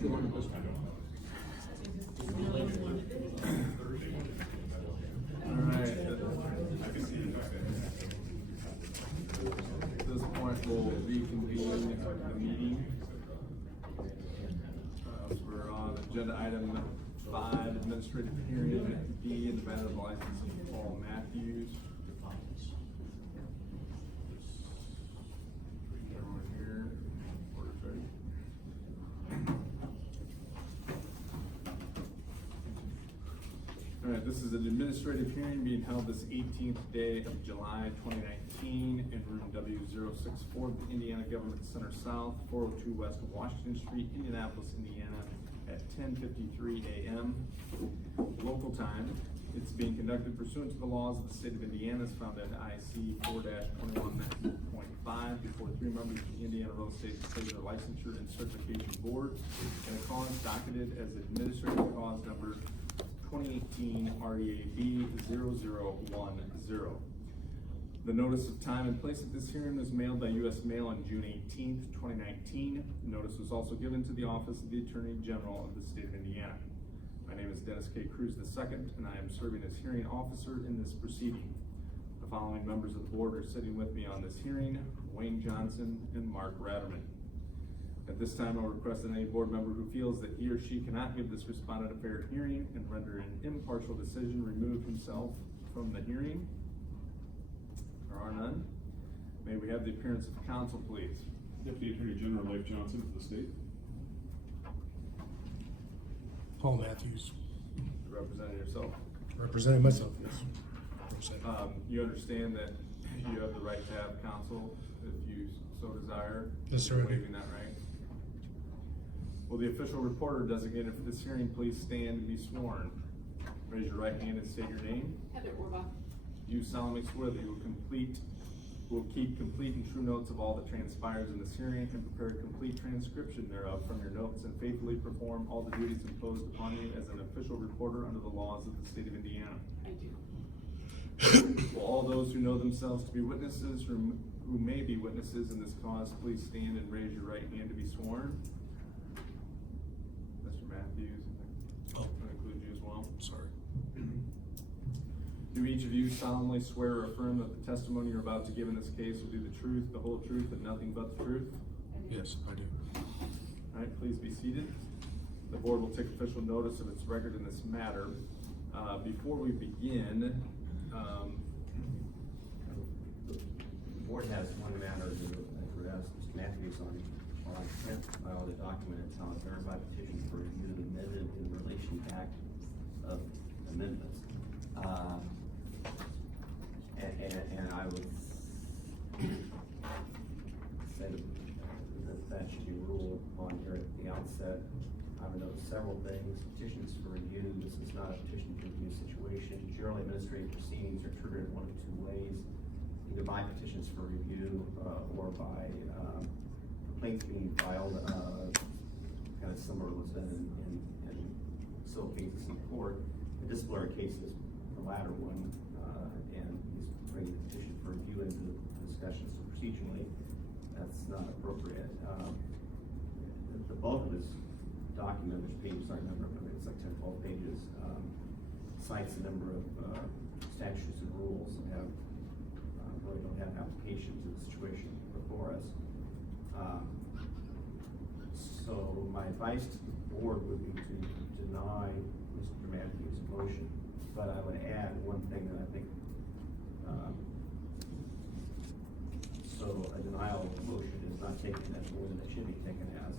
200 this time. All right. At this point, we'll reconvene the meeting. We're on agenda item 5, administrative hearing B in the matter of license of Paul Matthews. Everyone here, order's ready. All right, this is an administrative hearing being held this 18th day of July 2019 in room W064 of the Indiana Government Center South, 402 West Washington Street, Indianapolis, Indiana, at 10:53 a.m. local time. It's being conducted pursuant to the laws of the state of Indiana as found at IC 4-21.5 before 3 members of the Indiana Real Estate Appraiser Licensure and Certification Board, and a cause docketed as administrative cause number 2018 REAB 0010. The notice of time and place of this hearing was mailed by U.S. Mail on June 18th, 2019. Notice was also given to the Office of the Attorney General of the State of Indiana. My name is Dennis K. Cruz II, and I am serving as hearing officer in this proceeding. The following members of the board are sitting with me on this hearing: Wayne Johnson and Mark Ratterman. At this time, I'll request that any board member who feels that he or she cannot give this respondent a fair hearing and render an impartial decision remove himself from the hearing. There are none. May we have the appearance of counsel, please? Deputy Attorney General Leif Johnson for the state. Paul Matthews. Representing yourself. Representing myself, yes. You understand that you have the right to have counsel if you so desire? Yes, sir. You're waiving that right? Will the official reporter designated for this hearing please stand and be sworn? Raise your right hand and state your name. Heather Orba. You solemnly swear that you will keep complete and true notes of all that transpires in this hearing and prepare a complete transcription thereof from your notes and faithfully perform all the duties imposed upon you as an official reporter under the laws of the state of Indiana. I do. Will all those who know themselves to be witnesses or who may be witnesses in this cause please stand and raise your right hand to be sworn? Mr. Matthews, Oh. that includes you as well. Sorry. Do each of you solemnly swear or affirm that the testimony you're about to give in this case will be the truth, the whole truth, and nothing but the truth? Yes, I do. All right, please be seated. The board will take official notice of its record in this matter. Before we begin, The board has one matter to address. Mr. Matthews on 10th filed a document entitled Verified Petition for Review of Amended in Relation Back of Amendments. And I would say that should be ruled upon here at the outset. I would note several things. Petitions for review. This is not a petition for review situation. Generally, administrative proceedings are triggered in one of two ways: either by petitions for review or by complaints being filed, kind of similar to what's done in civil cases in court. The disciplinary case is the latter one, and he's bringing the petition for review into the discussion. So procedurally, that's not appropriate. The bulk of this document, there's pages, I remember, it's like 10, 12 pages, cites a number of statutes and rules that have really don't have application to the situation before us. So my advice to the board would be to deny Mr. Matthews' motion, but I would add one thing that I think, so a denial motion is not taken as more than it should be taken as.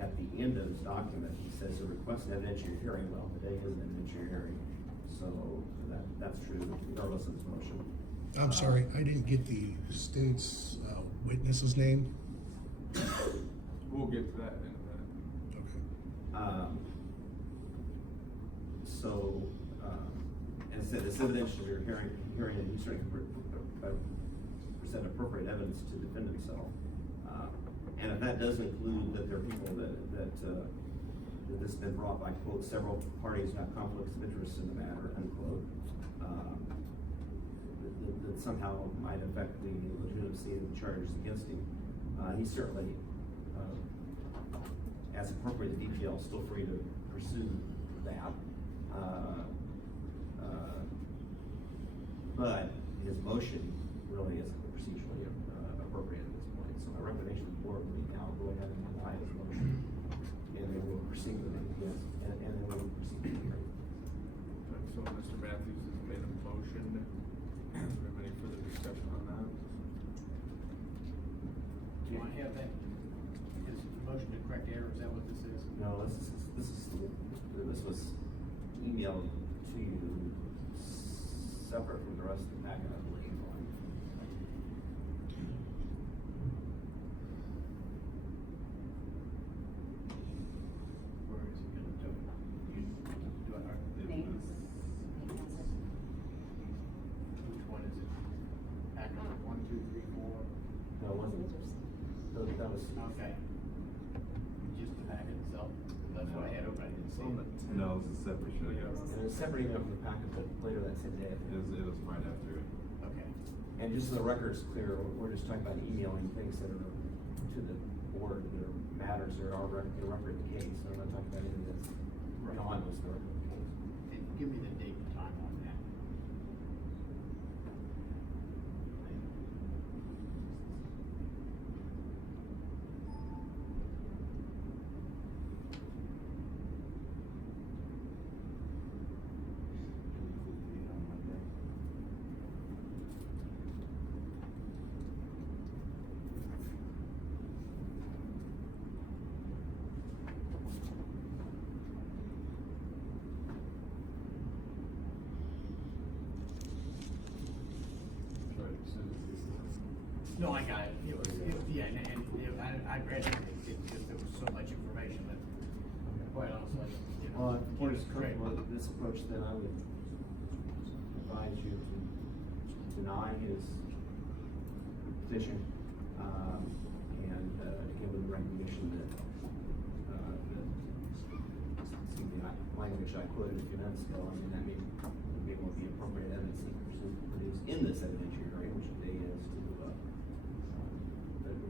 At the end of his document, he says to request an evidentiary hearing. Well, today is an evidentiary hearing, so that's true regardless of his motion. I'm sorry, I didn't get the state's witness's name. we'll get to that in a minute. Okay. As I said, this evidentiary hearing, and he's trying to present appropriate evidence to defend himself. And if that does include that there are people that this has been brought by, quote, several parties who have conflicts of interest in the matter, unquote, that somehow might affect the legitimacy of the charges against him, he certainly, as appropriate, the DPL is still free to pursue that. But his motion really isn't procedurally appropriate at this point. So my recommendation to the board would be now go ahead and deny his motion, and then we'll proceed with it, yes, and then we'll proceed with it. So Mr. Matthews has made a motion. Do we have any further discussion on that? Do I have that, is the motion to correct error, is that what this is? No, this was emailed to you separate from the rest of the packet, I believe. Where is it gonna do it? Do I, Names. which one is it? Packet 1, 2, 3, 4? No, it wasn't. That was. Okay. Just the packet itself, that's what I had open, I didn't see it. No, it was a separate show, yeah. And a separate email from the packet, but later that same day. It was right after it. Okay. And just so the record's clear, we're just talking about emailing things that are to the board, that are matters that are already in record of the case. So I'm not talking about anything that's beyond what's the record of the case. And give me the date and time on that. No, I got it. Yeah, I read it, there was so much information that, quite honestly, If the board is correct. comfortable with this approach, then I would advise you to deny his petition, and give him the recognition that, see the language I quoted a few minutes ago, I mean, that may be able to be appropriate evidence he produced in this evidentiary hearing, which today is to,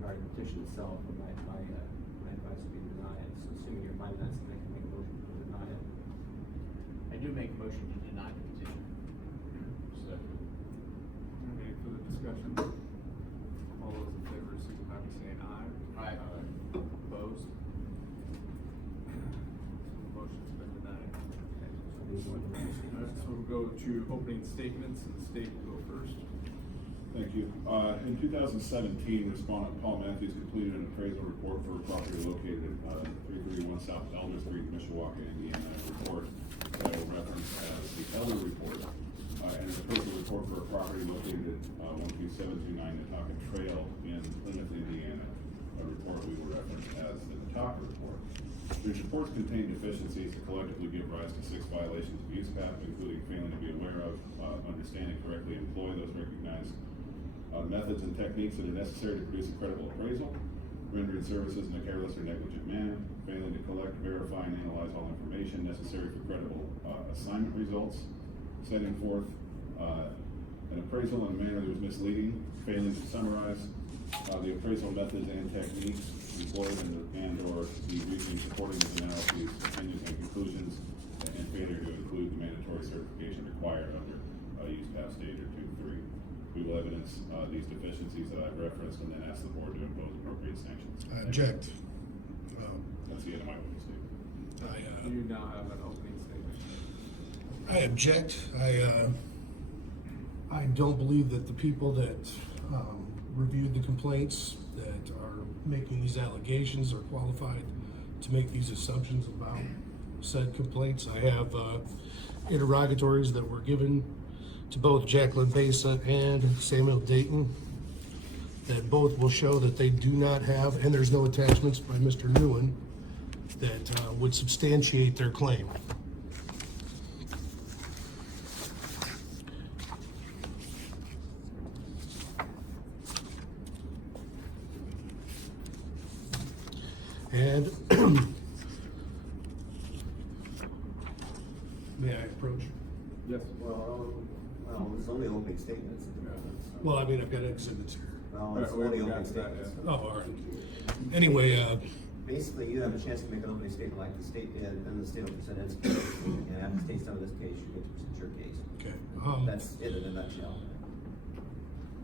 regarding the petition itself, and my advice would be to deny it. So assuming you're fine, that's, they can make a motion to deny it. I do make a motion to deny the petition. Second. Any further discussion? All those in favor signify by saying aye. Aye. Opposed? Motion's been denied. So these are the rules. Alright, so we'll go to opening statements, and the state will go first. Thank you. In 2017, respondent Paul Matthews completed an appraisal report for a property located at 331 South Elder Street, Mishawaka, Indiana. A report that I will reference as the Elder Report, and an appraisal report for a property located at 12729 Nataka Trail in Plymouth, Indiana. A report we will reference as the Nataka Report. These reports contain deficiencies that collectively give rise to 6 violations of use cap, including failing to be aware of, understand and correctly employ those recognized methods and techniques that are necessary to produce a credible appraisal, rendering services in a careless or negligent manner, failing to collect, verify, and analyze all information necessary for credible assignment results, setting forth an appraisal in a manner that was misleading, failing to summarize the appraisal methods and techniques employed and or reaching supporting his analyses, opinions, and conclusions, and failure to include the mandatory certification required under use pass standard 2-3. We will evidence these deficiencies that I've referenced and then ask the board to impose appropriate sanctions. I object. That's the end of my witness statement. You now have an opening statement. I object. I don't believe that the people that reviewed the complaints that are making these allegations are qualified to make these assumptions about said complaints. I have interrogatories that were given to both Jacqueline Besa and Samuel Dayton that both will show that they do not have, and there's no attachments by Mr. Nguyen that would substantiate their claim. And may I approach? Yes. Well, there's only opening statements at the moment. So. Well, I mean, I've got exhibits here. Well, it's Alright, we only haven't opening got to that statements. Oh, all right. Anyway, basically, you have a chance to make an opening statement like the state did, and then the state will present its case, and after the state's done this case, you get to present your case. Okay. That's it in a nutshell.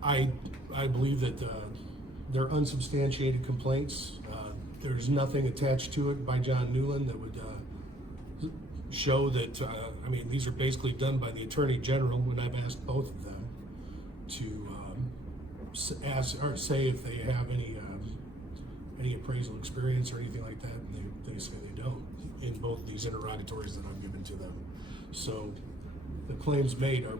I believe that they're unsubstantiated complaints. There's nothing attached to it by John Newland that would show that, I mean, these are basically done by the Attorney General when I've asked both of them to ask or say if they have any appraisal experience or anything like that, and they say they don't in both these interrogatories that I've given to them. So the claims made are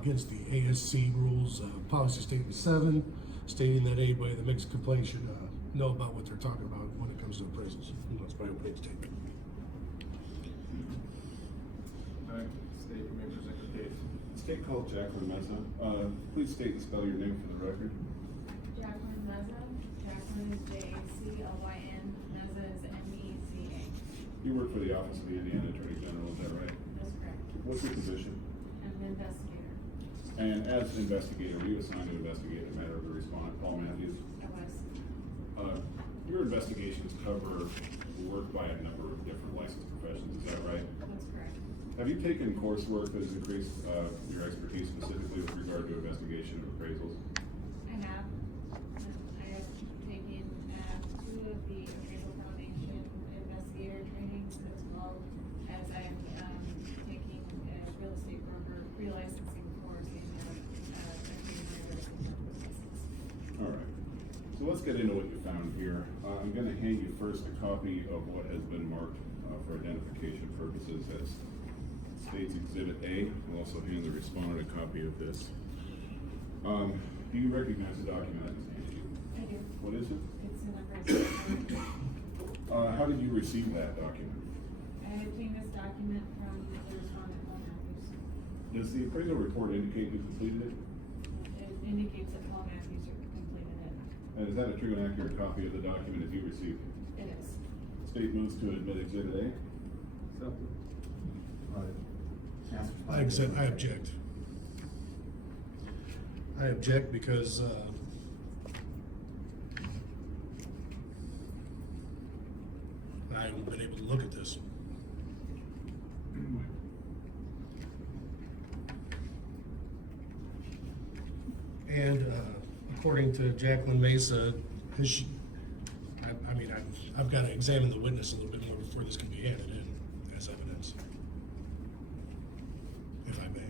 against the ASC rules, policy statement 7, stating that anybody that makes a complaint should know about what they're talking about when it comes to appraisals. And that's my opening statement. All right, state, you may present your case. State called Jacqueline Meza. Please state and spell your name for the record. Jacqueline Meza. Jacqueline is Jaclyn. Meza is Meza. You work for the Office of the Indiana Attorney General, is that right? That's correct. What's your position? I'm an investigator. And as an investigator, were you assigned to investigate a matter of the respondent, Paul Matthews? I was. Your investigations cover work by a number of different licensed professions, is that right? That's correct. Have you taken coursework that has increased your expertise specifically with regard to investigation of appraisals? I have. I have taken 2 of the Appraisal Foundation investigator trainings, as well as I'm taking real estate broker relicensing course in All right. So let's get into what you found here. I'm going to hand you first a copy of what has been marked for identification purposes as State's Exhibit A. I'll also hand the respondent a copy of this. Do you recognize the document I just handed you? I do. What is it? It's an appraisal. How did you receive that document? I obtained this document from the respondent, Paul Matthews. Does the appraisal report indicate you completed it? It indicates that Paul Matthews completed it. And is that a true and accurate copy of the document as you received it? It is. State moves to admit Exhibit A. I object. I object because I haven't been able to look at this. And according to Jacqueline Meza, I've got to examine the witness a little bit more before this can be handed in as evidence, if I may.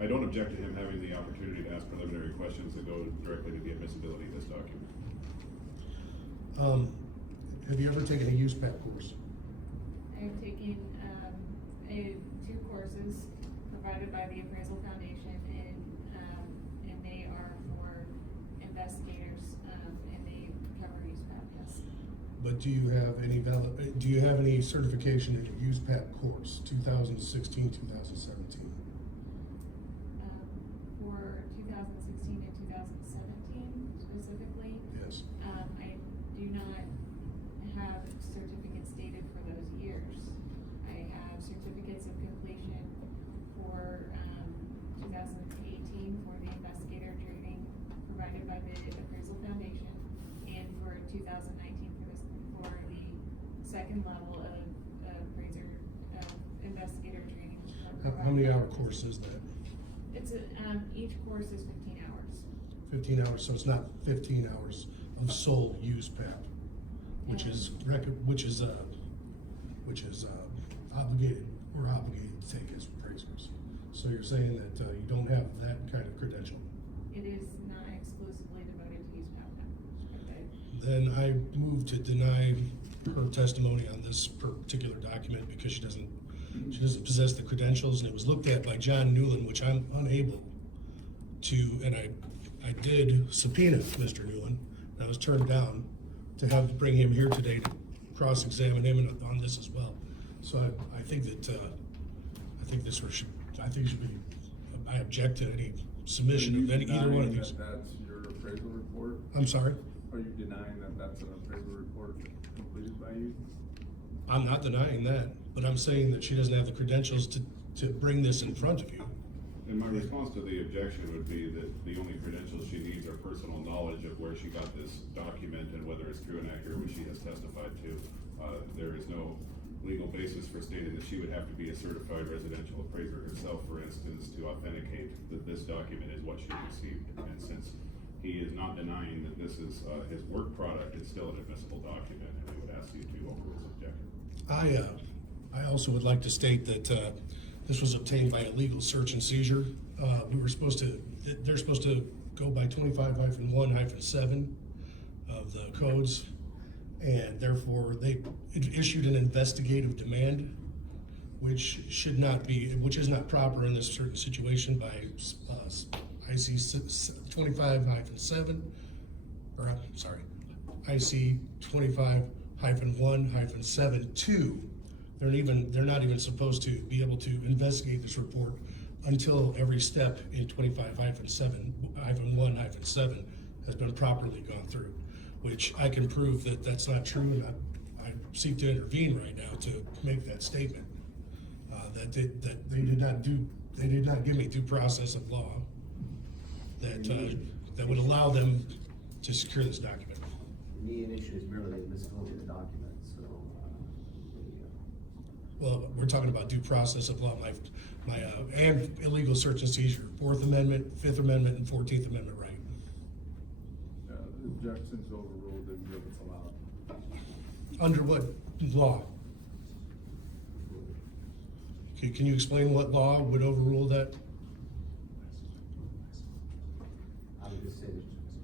I don't object to him having the opportunity to ask preliminary questions that go directly to the admissibility of this document. Have you ever taken a use PAP course? I have taken 2 courses provided by the Appraisal Foundation, and they are for investigators, and they cover use PAP, yes. But do you have any certification in a use PAP course, 2016, 2017? For 2016 and 2017 specifically, Yes. I do not have certificates dated for those years. I have certificates of completion for 2018 for the investigator training provided by the Appraisal Foundation, and for 2019 for the second level of appraiser investigator training. How many hour course is that? It's each course is 15 hours. 15 hours, so it's not 15 hours of sole use PAP, which is obligated, we're obligated to take as appraisers. So you're saying that you don't have that kind of credential? It is not exclusively devoted to use PAP. Okay. Then I move to deny her testimony on this particular document because she doesn't possess the credentials, and it was looked at by John Newland, which I'm unable to, and I did subpoena Mr. Newland, and I was turned down to bring him here today to cross-examine him on this as well. So I think that, I object to any submission of either one of these. That's your appraisal report? I'm sorry? Are you denying that that's an appraisal report completed by you? I'm not denying that, but I'm saying that she doesn't have the credentials to bring this in front of you. And my response to the objection would be that the only credentials she needs are personal knowledge of where she got this document and whether it's true and accurate, which she has testified to. There is no legal basis for stating that she would have to be a certified residential appraiser herself, for instance, to authenticate that this document is what she received. And since he is not denying that this is his work product, it's still an admissible document, and we would ask you to overrule his objection. I also would like to state that, this was obtained by a legal search and seizure. They're supposed to go by 25-1-7 of the codes. And therefore, they issued an investigative demand, which is not proper in this certain situation by IC 25-7, or I'm sorry, IC 25-1-7-2. They're not even supposed to be able to investigate this report until every step in 25-7-1-7 has been properly gone through, which I can prove that that's not true, and I seek to intervene right now to make that statement. That they did not give me due process of law that would allow them to secure this document. The immediate issue is merely the admissibility of the document, so, Well, we're talking about due process of law, and illegal search and seizure, 4th Amendment, 5th Amendment, and 14th Amendment right. The objection's overruled and it's allowed. Under what law? Can you explain what law would overrule that? I would just say the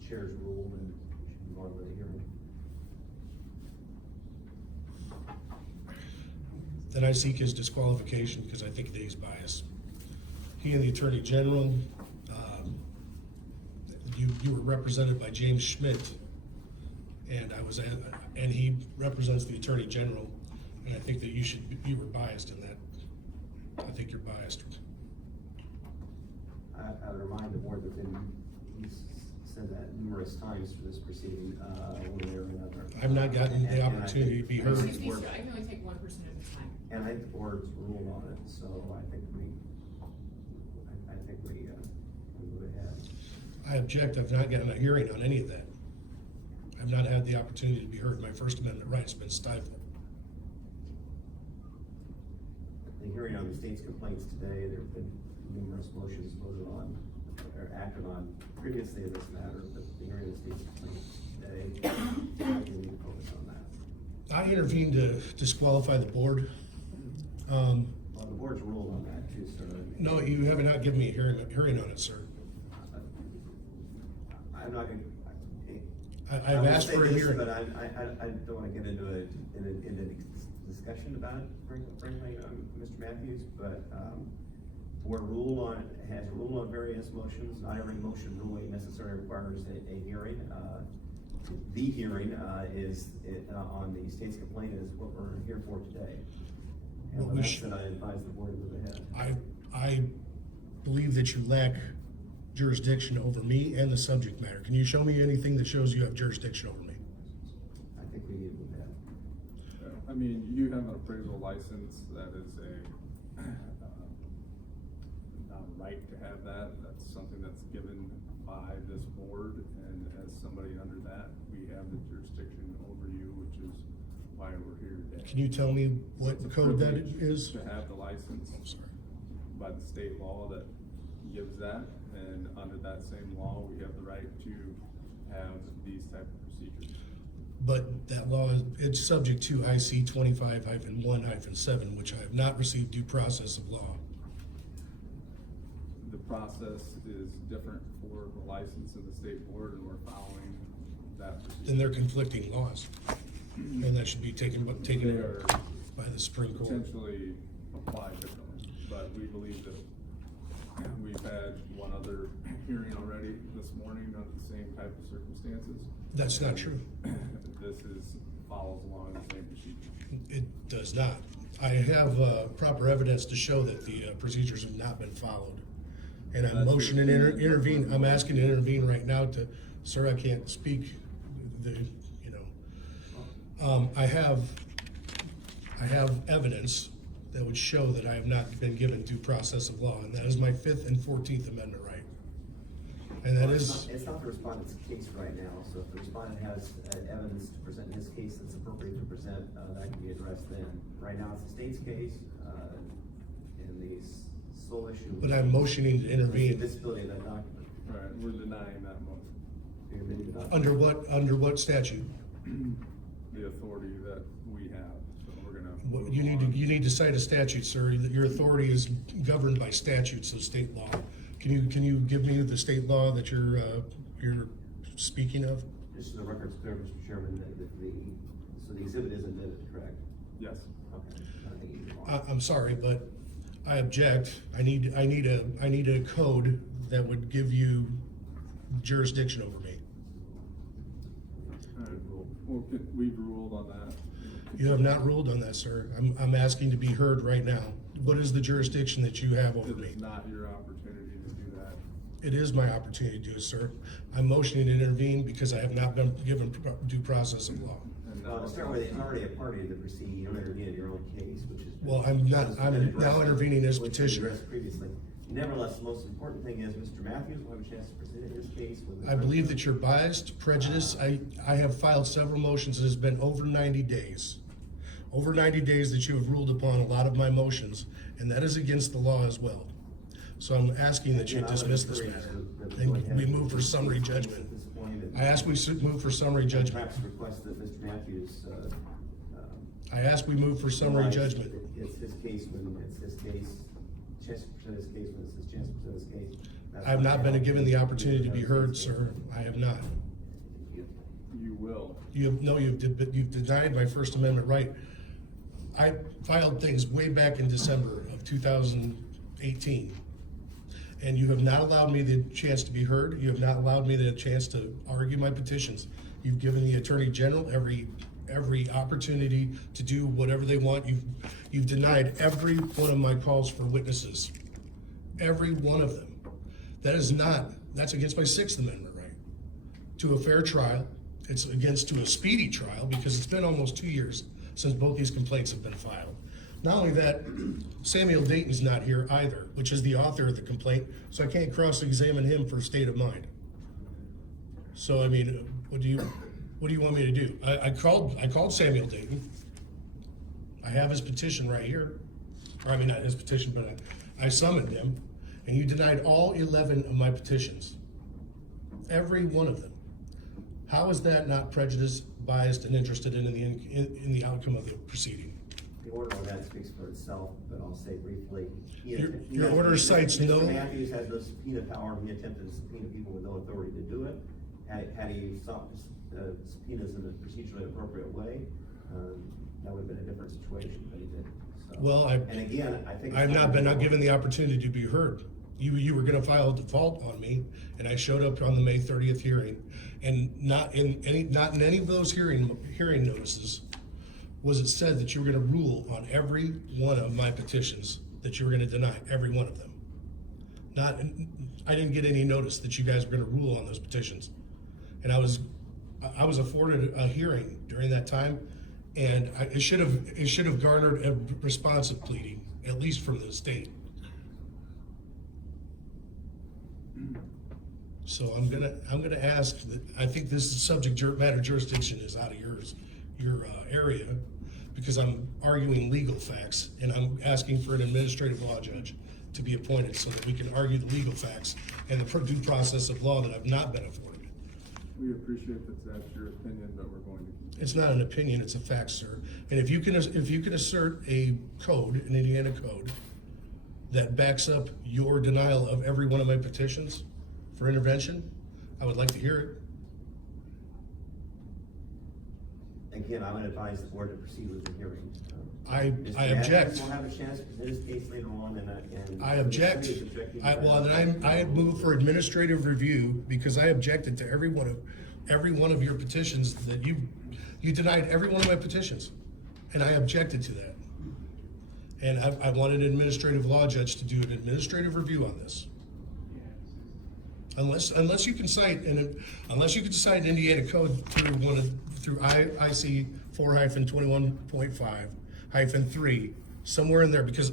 chair's rule and should be going with the hearing. Then I seek his disqualification because I think that he's biased. He and the Attorney General, you were represented by James Schmidt, and he represents the Attorney General, and I think that you were biased in that. I think you're biased. I would remind the board that he's said that numerous times for this proceeding, one way or another. I've not gotten the opportunity to be heard. Excuse me, sir, I can only take one person at a time. And I think the board's ruled on it, so I think we move ahead. I object. I've not gotten a hearing on any of that. I've not had the opportunity to be heard. My First Amendment rights have been stifled. The hearing on the state's complaints today, there have been numerous motions voted on or acted on previously in this matter, but the hearing of the state's complaints today, I think we need to focus on that. I intervened to disqualify the board. Well, the board's ruled on that too, sir. No, you have not given me a hearing on it, sir. I'm not gonna. I've asked for a hearing. But I don't wanna get into a discussion about it, frankly, Mr. Matthews, but, board has ruled on various motions. Not every motion ruling necessarily requires a hearing. The hearing, on the state's complaint is what we're here for today. And with that said, I advise the board to move ahead. I believe that you lack jurisdiction over me and the subject matter. Can you show me anything that shows you have jurisdiction over me? I think we need to move ahead. I mean, you have an appraisal license, that is not a right to have that. That's something that's given by this board, and as somebody under that, we have the jurisdiction over you, which is why we're here today. Can you tell me what It's a code that privilege is? To have the license I'm sorry. by the state law that gives that, and under that same law, we have the right to have these type of procedures. But that law, it's subject to IC 25-1-7, which I have not received due process of law. The process is different for the license of the state board, and we're following that procedure. Then they're conflicting laws. And that should be taken They are by the Supreme Court. potentially applied differently, but we believe that we've had one other hearing already this morning under the same type of circumstances. That's not true. This follows along the same procedure. It does not. I have proper evidence to show that the procedures have not been followed. And I'm motioning to intervene. I'm asking to intervene right now sir, I can't speak. I have evidence that would show that I have not been given due process of law, and that is my 5th and 14th Amendment right. And that Well, is, It's not the respondent's case right now, so if the respondent has evidence to present in his case that's appropriate to present, that can be addressed then. Right now, it's the state's case, and the sole issue. but I'm motioning to is intervene. the disability of that document. Right, we're denying that motion, You're admitting the document. Under what statute? the authority that we have, so we're gonna. What- move You on. need to cite a statute, sir. Your authority is governed by statutes of state law. Can you give me the state law that you're speaking of? Just so the record's clear, Mr. Chairman, so the exhibit is admitted, correct? Yes. Okay. I think you can go on. I'm sorry, but I object. I need a code that would give you jurisdiction over me. All right, we've ruled on that. You have not ruled on that, sir. I'm asking to be heard right now. What is the jurisdiction that you have over It me? is not your opportunity to do that. It is my opportunity to do it, sir. I'm motioning to intervene because I have not been given due process of law. And Well, now- to start with, it's already a party to the proceeding, you don't intervene in your own case, which is. Well, I'm now intervening in his which was petition. addressed previously. Nevertheless, the most important thing is Mr. Matthews will have a chance to present his case with. I believe that you're biased, prejudiced. I have filed several motions. It has been over 90 days. Over 90 days that you have ruled upon a lot of my motions, and that is against the law as well. So I'm asking that you Again, I would dismiss this encourage matter. that we And go ahead we with move for the summary case judgment. at this point, and- I ask we move for summary and judgment. Perhaps request that Mr. Matthews, I ask we move for summary realize judgment. It's his case when it's his case, chance to present his case when it's his chance to present his case. That's I have not been given the how- opportunity to be heard, sir. I have not. You will. You've denied my First Amendment right. I filed things way back in December of 2018. And you have not allowed me the chance to be heard. You have not allowed me the chance to argue my petitions. You've given the Attorney General every opportunity to do whatever they want. You've denied every one of my calls for witnesses. Every one of them. That's against my Sixth Amendment right to a fair trial. It's to a speedy trial because it's been almost 2 years since both these complaints have been filed. Not only that, Samuel Dayton's not here either, which is the author of the complaint, so I can't cross-examine him for state of mind. So, I mean, what do you want me to do? I called Samuel Dayton. I have his petition right here. Or I mean, not his petition, but I summoned him, and you denied all 11 of my petitions. Every one of them. How is that not prejudiced, biased, and interested in the outcome of the proceeding? The order on that speaks for itself, but I'll say briefly. Your order cites no- Mr. Matthews has no subpoena power, and he attempted to subpoena people with no authority to do it. Had he sought subpoenas in a procedurally appropriate way, that would have been a different situation, but he didn't. So- Well, And again, I think. I've not been given the opportunity to be heard. You were gonna file a default on me, and I showed up on the May 30th hearing. And not in any of those hearing notices was it said that you were gonna rule on every one of my petitions, that you were gonna deny every one of them. I didn't get any notice that you guys were gonna rule on those petitions. And I was afforded a hearing during that time, and it should have garnered a responsive pleading, at least from the state. So I'm gonna ask that, I think this subject matter jurisdiction is out of your area, because I'm arguing legal facts, and I'm asking for an administrative law judge to be appointed so that we can argue the legal facts and the due process of law that I've not been afforded. We appreciate that that's your opinion, but we're going to. It's not an opinion, it's a fact, sir. And if you can assert a code, an Indiana code, that backs up your denial of every one of my petitions for intervention, I would like to hear it. Again, I would advise the board to proceed with the hearing. I Mr. object. Matthews will have a chance to present his case later on, and. I object. I move for administrative review because I objected to every one of your petitions that you denied every one of my petitions, and I objected to that. And I want an administrative law judge to do an administrative review on this. Unless you can cite Indiana code through IC 4-21.5-3 somewhere in there, because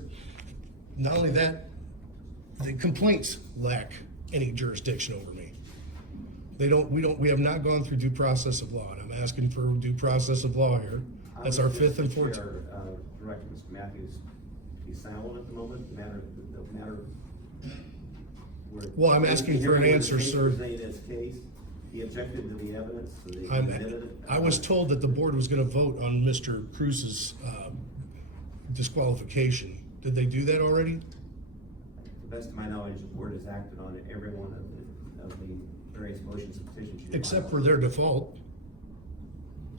not only that, the complaints lack any jurisdiction over me. We have not gone through due process of law, and I'm asking for due process of law here. That's our fifth and fourth. Director Mr. Matthews, he's silent at the moment, the matter. Well, I'm asking for an answer, sir. Presenting his case, he objected to the evidence, so they admitted it. I was told that the board was gonna vote on Mr. Cruz's, disqualification. Did they do that already? To the best of my knowledge, the board has acted on every one of the various motions and petitions. you Except filed. for their default.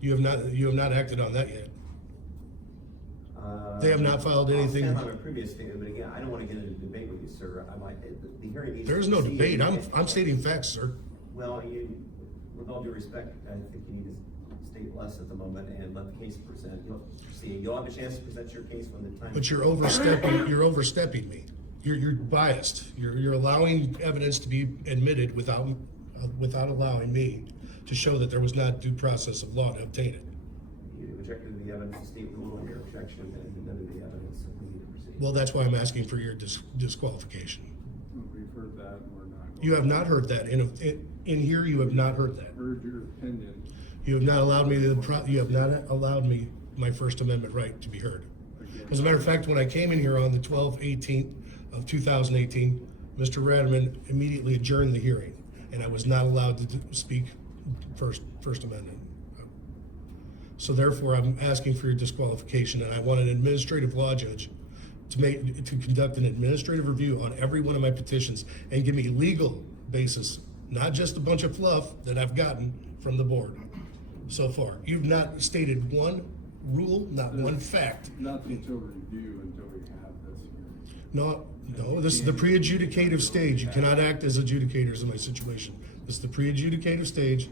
You have not acted on that yet. They have not filed anything. I'll stand on a previous statement, but again, I don't wanna get into a debate with you, sir. I like, the hearing needs to There's no proceed. debate. I'm stating facts, sir. Well, with all due respect, I think you need to state less at the moment and let the case present. You'll have a chance to present your case when the time. But you're overstepping me. You're biased. You're allowing evidence to be admitted without allowing me to show that there was not due process of law to obtain it. You rejected the evidence, the state rule on your objection, and admitted the evidence, so we need to proceed. Well, that's why I'm asking for your disqualification. We've heard that, and we're not. You have not heard that. In here, you have not heard that. Heard your opinion. You have not allowed me my First Amendment right to be heard. As a matter of fact, when I came in here on the 12/18 of 2018, Mr. Radaman immediately adjourned the hearing, and I was not allowed to speak First Amendment. So therefore, I'm asking for your disqualification, and I want an administrative law judge to conduct an administrative review on every one of my petitions and give me legal basis, not just a bunch of fluff that I've gotten from the board so far. You've not stated one rule, not one fact. Nothing to review until we have this hearing. No, this is the pre-adjudicative stage. You cannot act as adjudicators in my situation. This is the pre-adjudicative stage.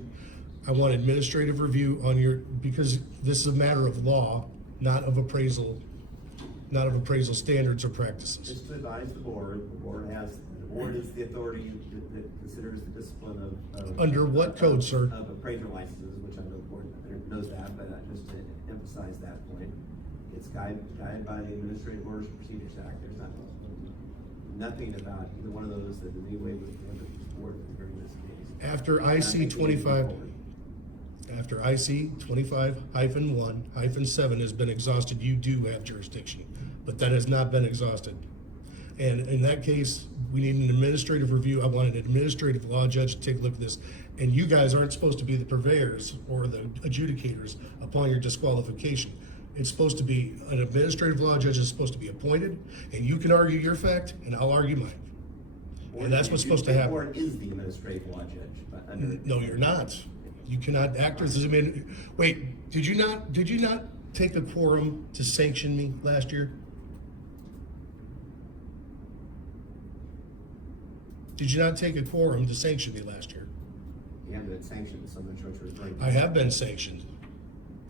I want administrative review on because this is a matter of law, not of appraisal standards or practices. Just to advise the board is the authority that considers the discipline of. Under what code, sir? Of appraiser licenses, which I know the board knows that, but just to emphasize that point, it's guided by the Administrative Orders and Procedures Act. There's nothing about either one of those that in any way would prohibit this board from hearing this case. After And I IC think we need to move 25, forward. after IC 25-1-7 has been exhausted, you do have jurisdiction, but that has not been exhausted. And in that case, we need an administrative review. I want an administrative law judge to take a look at this. And you guys aren't supposed to be the purveyors or the adjudicators upon your disqualification. It's supposed to be, an administrative law judge is supposed to be appointed, and you can argue your fact, and I'll argue mine. And that's what's supposed to The happen. board is the administrative law judge, but under. No, you're not. You cannot act as wait, did you not take a quorum to sanction me last year? Did you not take a quorum to sanction me last year? You haven't been sanctioned, so I'm not sure what you're referring to. I have been sanctioned.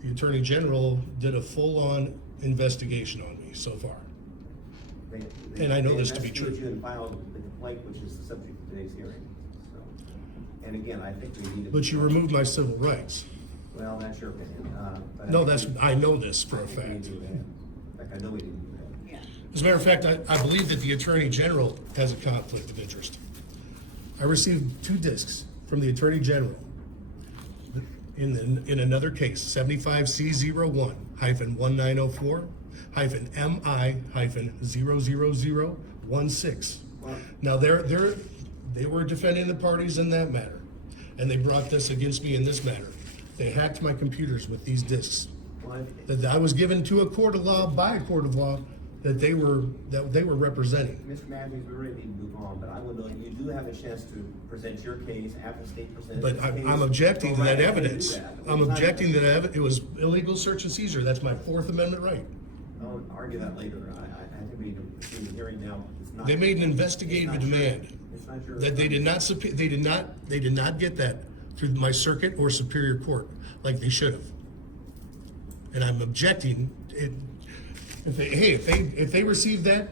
The Attorney General did a full-on investigation on me so far. And I know this to be true. They investigated you and filed the complaint, which is the subject of today's hearing, so. And again, I think we need to. But you removed my civil rights. Well, that's your opinion, but. No, I know this for a I think we fact. need to do that. In fact, I know we need to do that. As a matter of fact, I believe that the Attorney General has a conflict of interest. I received 2 discs from the Attorney General in another case, 75C01-19004-MI-00016. Now, they were defending the parties in that matter, and they brought this against me in this matter. They hacked my computers with these discs. That I was given to a court of law by a court of law that they were representing. Mr. Matthews, we really need to move on, but I will know you do have a chance to present your case after the state presents. But its case. I'm objecting to Go that right ahead and do evidence. that. I'm objecting to that, it was illegal search and seizure, that's my Fourth Amendment right. I'll argue that later. I think we need to proceed the hearing now. It's not. They made an investigative it's not your- demand It's not your. that they did not get that through my circuit or superior court like they should have. And I'm objecting, if they receive that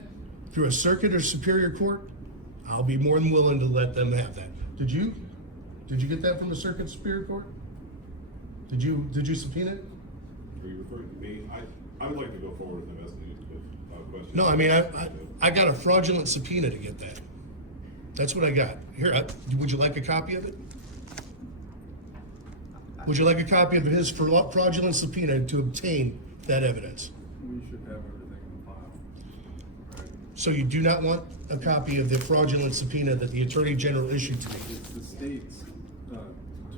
through a circuit or superior court, I'll be more than willing to let them have that. Did you get that from the circuit superior court? Did you subpoena it? Are you referring to me? I would like to go forward with investigating, questions. No, I mean, I got a fraudulent subpoena to get that. That's what I got. Here, would you like a copy of it? Would you like a copy of his fraudulent subpoena to obtain that evidence? We should have everything in file. Right. So you do not want a copy of the fraudulent subpoena that the Attorney General issued to me? It's the state's,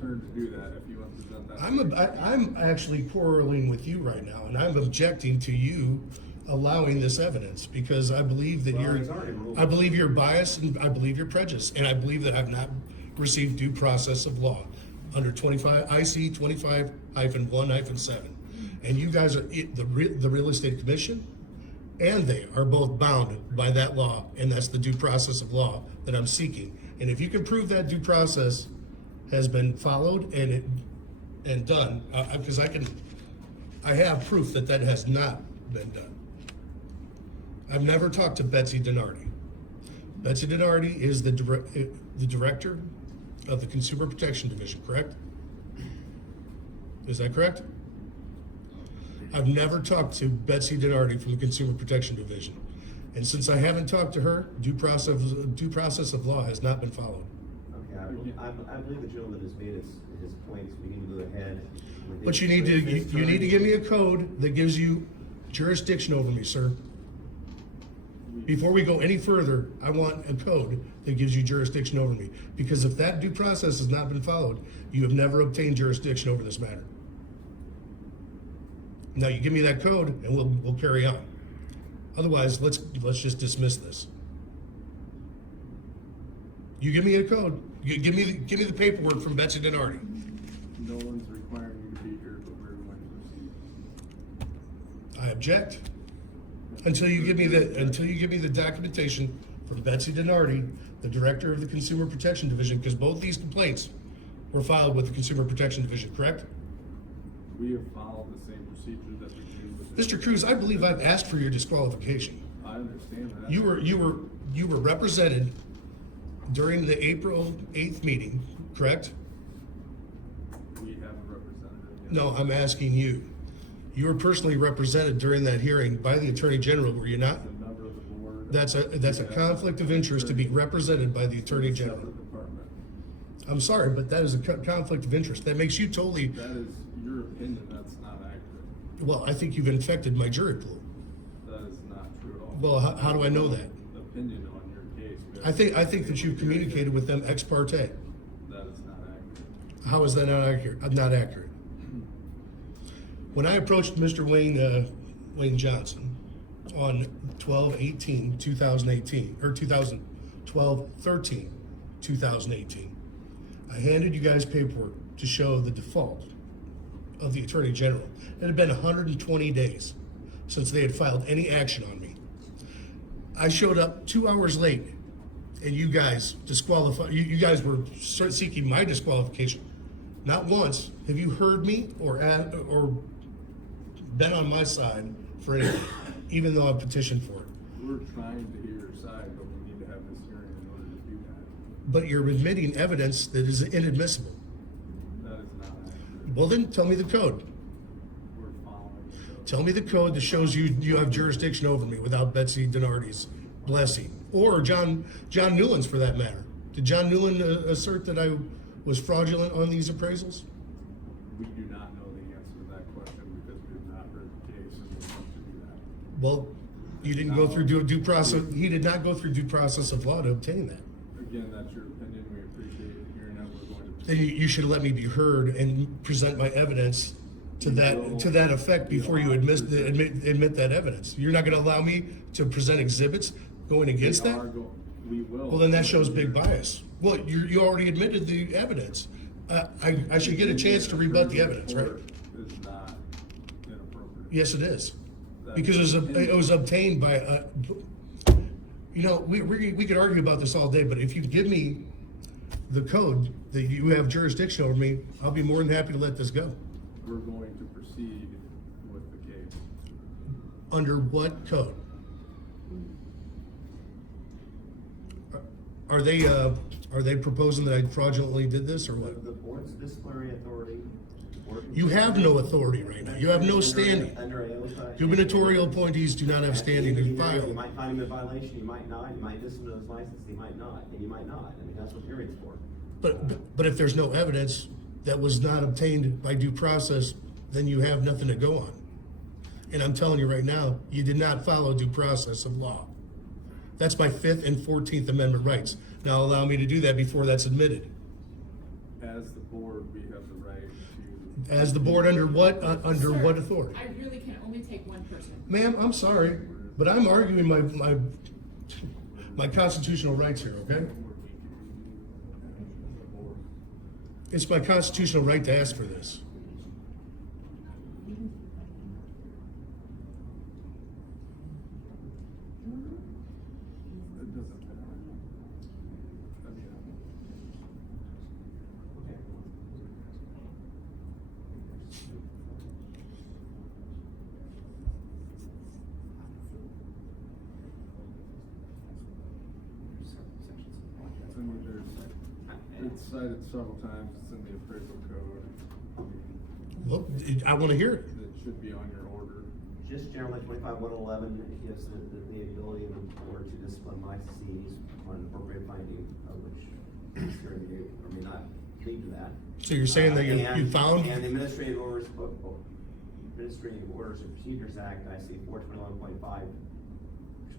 turn to do that, if you want to present that. I'm actually quarreling with you right now, and I'm objecting to you allowing this evidence, because I believe that Well, it's already ruled. I believe you're biased, and I believe you're prejudiced, and I believe that I've not received due process of law under 25, IC 25-1-7. And you guys are, the Real Estate Commission, and they are both bound by that law, and that's the due process of law that I'm seeking. And if you can prove that due process has been followed and done, because I have proof that that has not been done. I've never talked to Betsy Denardi. Betsy Denardi is the director of the Consumer Protection Division, correct? Is that correct? I've never talked to Betsy Denardi from the Consumer Protection Division. And since I haven't talked to her, due process of law has not been followed. Okay, I believe the gentleman has made his points, we need to go ahead. with But his- you need with his to turn. give me a code that gives you jurisdiction over me, sir. Before we go any further, I want a code that gives you jurisdiction over me. Because if that due process has not been followed, you have never obtained jurisdiction over this matter. Now you give me that code and we'll carry on. Otherwise, let's just dismiss this. You give me a code. You give me the paperwork from Betsy Denardi. No one's requiring you to be here, but we're going to proceed. I object. Until you give me the documentation from Betsy Denardi, the director of the Consumer Protection Division, because both these complaints were filed with the Consumer Protection Division, correct? We have followed the same procedure that we do with. Mr. Cruz, I believe I've asked for your disqualification. I understand that. You were represented during the April 8th meeting, correct? We have a representative. yes. No, I'm asking you. You were personally represented during that hearing by the Attorney General, were you not? As a member of the board. That's a conflict of interest to be represented by the Attorney General. Separate department. I'm sorry, but that is a conflict of interest. That makes you totally, That is your opinion, that's not accurate. well, I think you've infected my jury pool. That is not true at all. Well, how do I know that? Opinion on your case. We I think that you've communicated with them ex parte. That is not accurate. How is that not accurate? Not accurate. When I approached Mr. Wayne Johnson on 12/18/2018, or 12/13/2018, I handed you guys paperwork to show the default of the Attorney General. It had been 120 days since they had filed any action on me. I showed up 2 hours late, and you guys disqualified. You guys were seeking my disqualification. Not once have you heard me or been on my side for anything, even though I petitioned for it. We're trying to hear your side, but we need to have this hearing in order to do that. But you're admitting evidence that is inadmissible. That is not accurate. Well, then tell me the code. We're following the code. Tell me the code that shows you have jurisdiction over me without Betsy Denardi's blessing, or John Newland's for that matter. Did John Newland assert that I was fraudulent on these appraisals? We do not know the answer to that question because we have not heard the case and we want to do that. Well, you didn't go through due process. He did not go through due process of law to obtain that. Again, that's your opinion, we appreciate hearing that, we're going to. Then you should have let me be heard and present my evidence to that effect before you admit that evidence. You're not going to allow me to present exhibits going against that? We will. Well, then that shows big bias. Well, you already admitted the evidence. I should get a chance to rebut the evidence, right? Is not inappropriate. Yes, it is. Because it was obtained by, we could argue about this all day, but if you give me the code that you have jurisdiction over me, I'll be more than happy to let this go. We're going to proceed with the case. Under what code? Are they proposing that I fraudulently did this or what? The board's disciplinary authority You have no authority right now. You have no standing. Under AOSA. Gubernatorial appointees do not have standing to You file. might find him in violation, you might not, you might dismiss his license, you might not, and you might not, I mean, that's what hearing's for. But if there's no evidence that was not obtained by due process, then you have nothing to go on. And I'm telling you right now, you did not follow due process of law. That's my 5th and 14th Amendment rights. Now allow me to do that before that's admitted. As the board, we have the right to. As the board under what, under Sir, what authority? I really can only take one person. Ma'am, I'm sorry, but I'm arguing my constitutional rights here, okay? It's my constitutional right to ask for this. It doesn't matter. It's cited several times, it's in the appraisal code. Well, I want to hear it. It should be on your order. Just generally 25-111 gives the ability of the board to discipline licensees on appropriate finding, which this hearing may or may not lead to that. So you're saying that you And- found, And the Administrative Orders and Procedures Act, I see 421.5,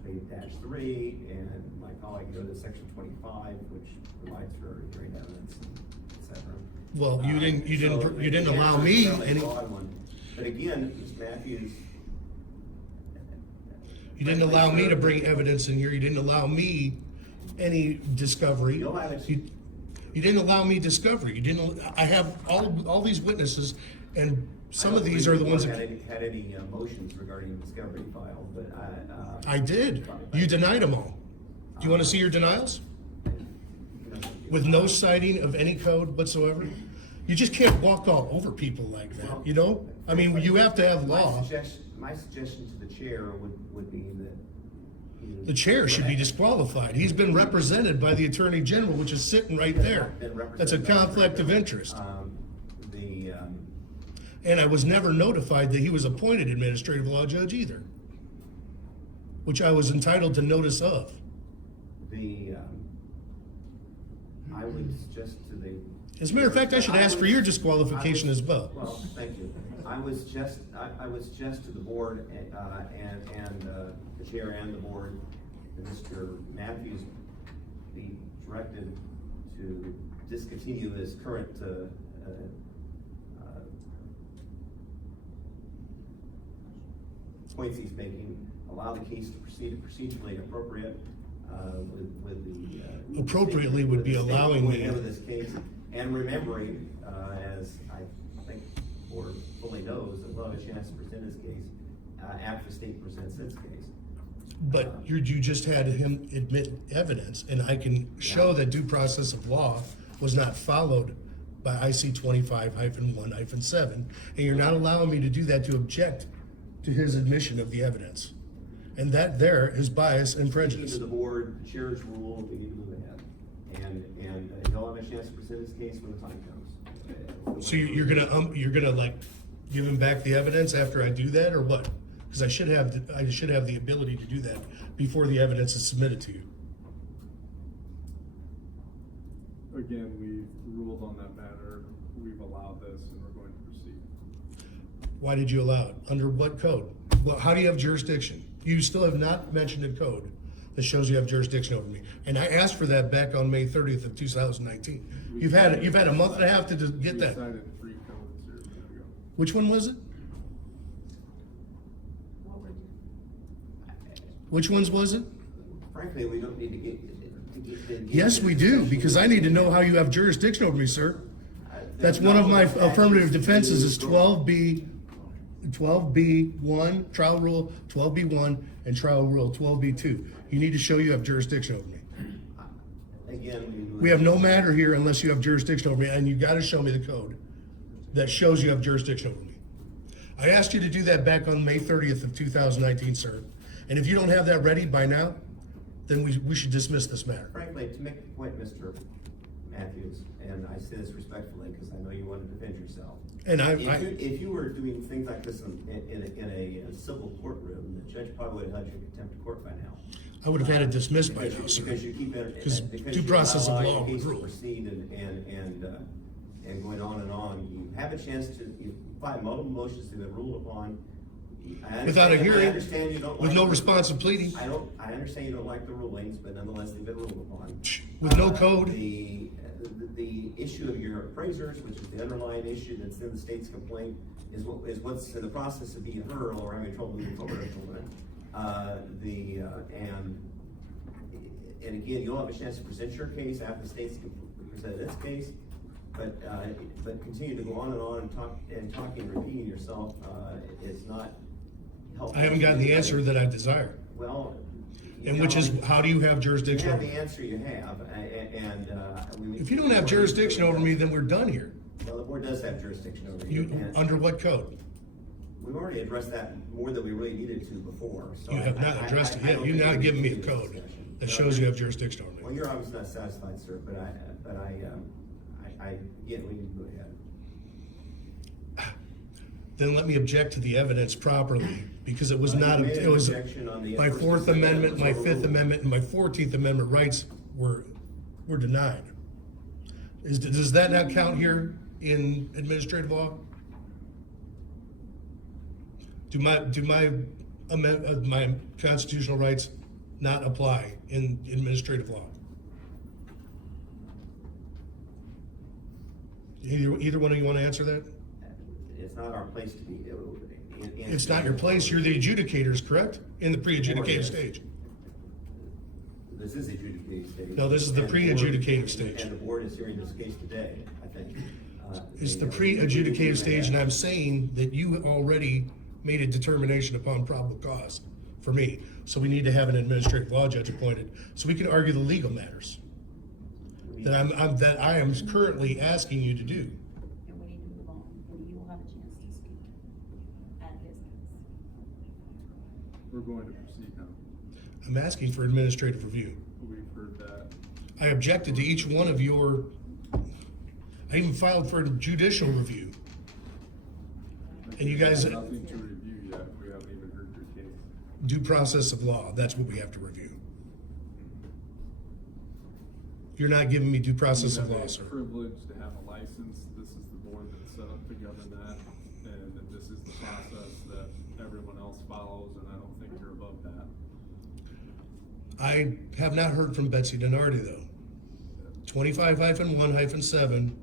-3, and my colleague go to section 25, which provides for hearing evidence, et cetera. well, you didn't So allow it's me a fairly any, broad one. But again, Mr. Matthews. you didn't allow me to bring evidence in here. You didn't allow me any discovery. You'll have it. You didn't allow me discovery. You didn't, I have all these witnesses, and some of these are the ones that. Had any motions regarding discovery filed, but I did. You denied them all. Do you want to see your denials? With no citing of any code whatsoever? You just can't walk all over people like that, you know? I mean, you have to have law. My suggestion to the chair would be that. The chair should be disqualified. He's been represented by the Attorney General, which is sitting right there. That's a conflict of interest. And I was never notified that he was appointed administrative law judge either, which I was entitled to notice of. I would suggest to the. As a matter of fact, I should ask for your disqualification as well. Well, thank you. I was just to the board, and the chair and the board, that Mr. Matthews be directed to discontinue his current, points he's making, allow the case to proceed procedurally appropriate, with the. Appropriately would be allowing the. me- Of this case, and remembering, as I think the board fully knows, that we'll have a chance to present his case, after the state presents its case. But you just had him admit evidence, and I can show that due process of law was not followed by IC 25-1-7, and you're not allowing me to do that to object to his admission of the evidence. And that there is bias and prejudice. To the board, the chair's rule, we need to move ahead. And he'll have a chance to present his case when the time comes. So you're gonna like give him back the evidence after I do that, or what? Because I should have the ability to do that before the evidence is submitted to you. Again, we've ruled on that matter, we've allowed this, and we're going to proceed. Why did you allow it? Under what code? Well, how do you have jurisdiction? You still have not mentioned a code that shows you have jurisdiction over me. And I asked for that back on May 30th of 2019. You've had a month and a half to get We that. cited 3 codes here a minute ago. Which one was it? Which ones was it? Frankly, we don't need to get. Yes, we do, because I need to know how you have jurisdiction over me, sir. That's one of my affirmative defenses is 12B1, trial rule 12B1, and trial rule 12B2. You need to show you have jurisdiction over me. Again, We have no matter here unless you have jurisdiction over me, and you gotta show me the code that shows you have jurisdiction over me. I asked you to do that back on May 30th of 2019, sir. And if you don't have that ready by now, then we should dismiss this matter. Frankly, to make the point Mr. Matthews, and I say this respectfully, because I know you want to defend yourself. And If you were doing things like this in a civil courtroom, the judge probably would have had you in contempt of court by now. I would have had it dismissed by now, Because sir. you keep it. Because because due you process of allow law your case would to rule. Proceed and going on and on. You have a chance to, you file multiple motions to be ruled upon. Without a I hearing, understand you don't with like no the- responsive pleading, I understand you don't like the rulings, but nonetheless, they've been ruled upon. with no code. The issue of your appraisers, which is the underlying issue that's in the state's complaint, is what's in the process of being heard, or having trouble moving forward until then. And again, you'll have a chance to present your case after the state's presented its case, but continue to go on and talking and repeating yourself, is not helpful. I haven't gotten the answer that I desire. Well. And which is, how do you have jurisdiction You over have the me? answer you have, and. If you don't have jurisdiction over me, then we're done here. Well, the board does have jurisdiction over you. You, and under what code? We've already addressed that more than we really needed to before, so. You have not addressed it yet. You've not given me a code that shows you have jurisdiction over Well, me. you're obviously not satisfied, sir, but again, we need to go ahead. Then let me object to the evidence properly, because it was You not, made an it was, objection on the my First Fourth Amendment Amendment, my was Fifth overruled. Amendment, and my 14th Amendment rights were denied. Does that not count here in administrative law? Do my constitutional rights not apply in administrative law? Either one of you want to answer that? It's not our place to be. It's not your place, you're the adjudicators, correct? In the pre-adjudicative stage. This is the adjudicating stage. No, this is the And pre-adjudicative stage. And the board is hearing this case today, I think. It's the pre-adjudicative stage, and I'm saying that you already made a determination upon probable cause for me. So we need to have an administrative law judge appointed, so we can argue the legal matters that I am currently asking you to do. And we need to move on, and you will have a chance to speak at his case. We're going to proceed now. I'm asking for administrative review. We've heard that. I objected to each one of your, I even filed for judicial review. And you guys, Nothing to review yet. We haven't even heard your case. due process of law, that's what we have to review. You're not giving me due process of law, sir. You have a privilege to have a license. This is the board that's set up to govern that. And then this is the process that everyone else follows, and I don't think you're above that. I have not heard from Betsy Donardi, though. 25-1-7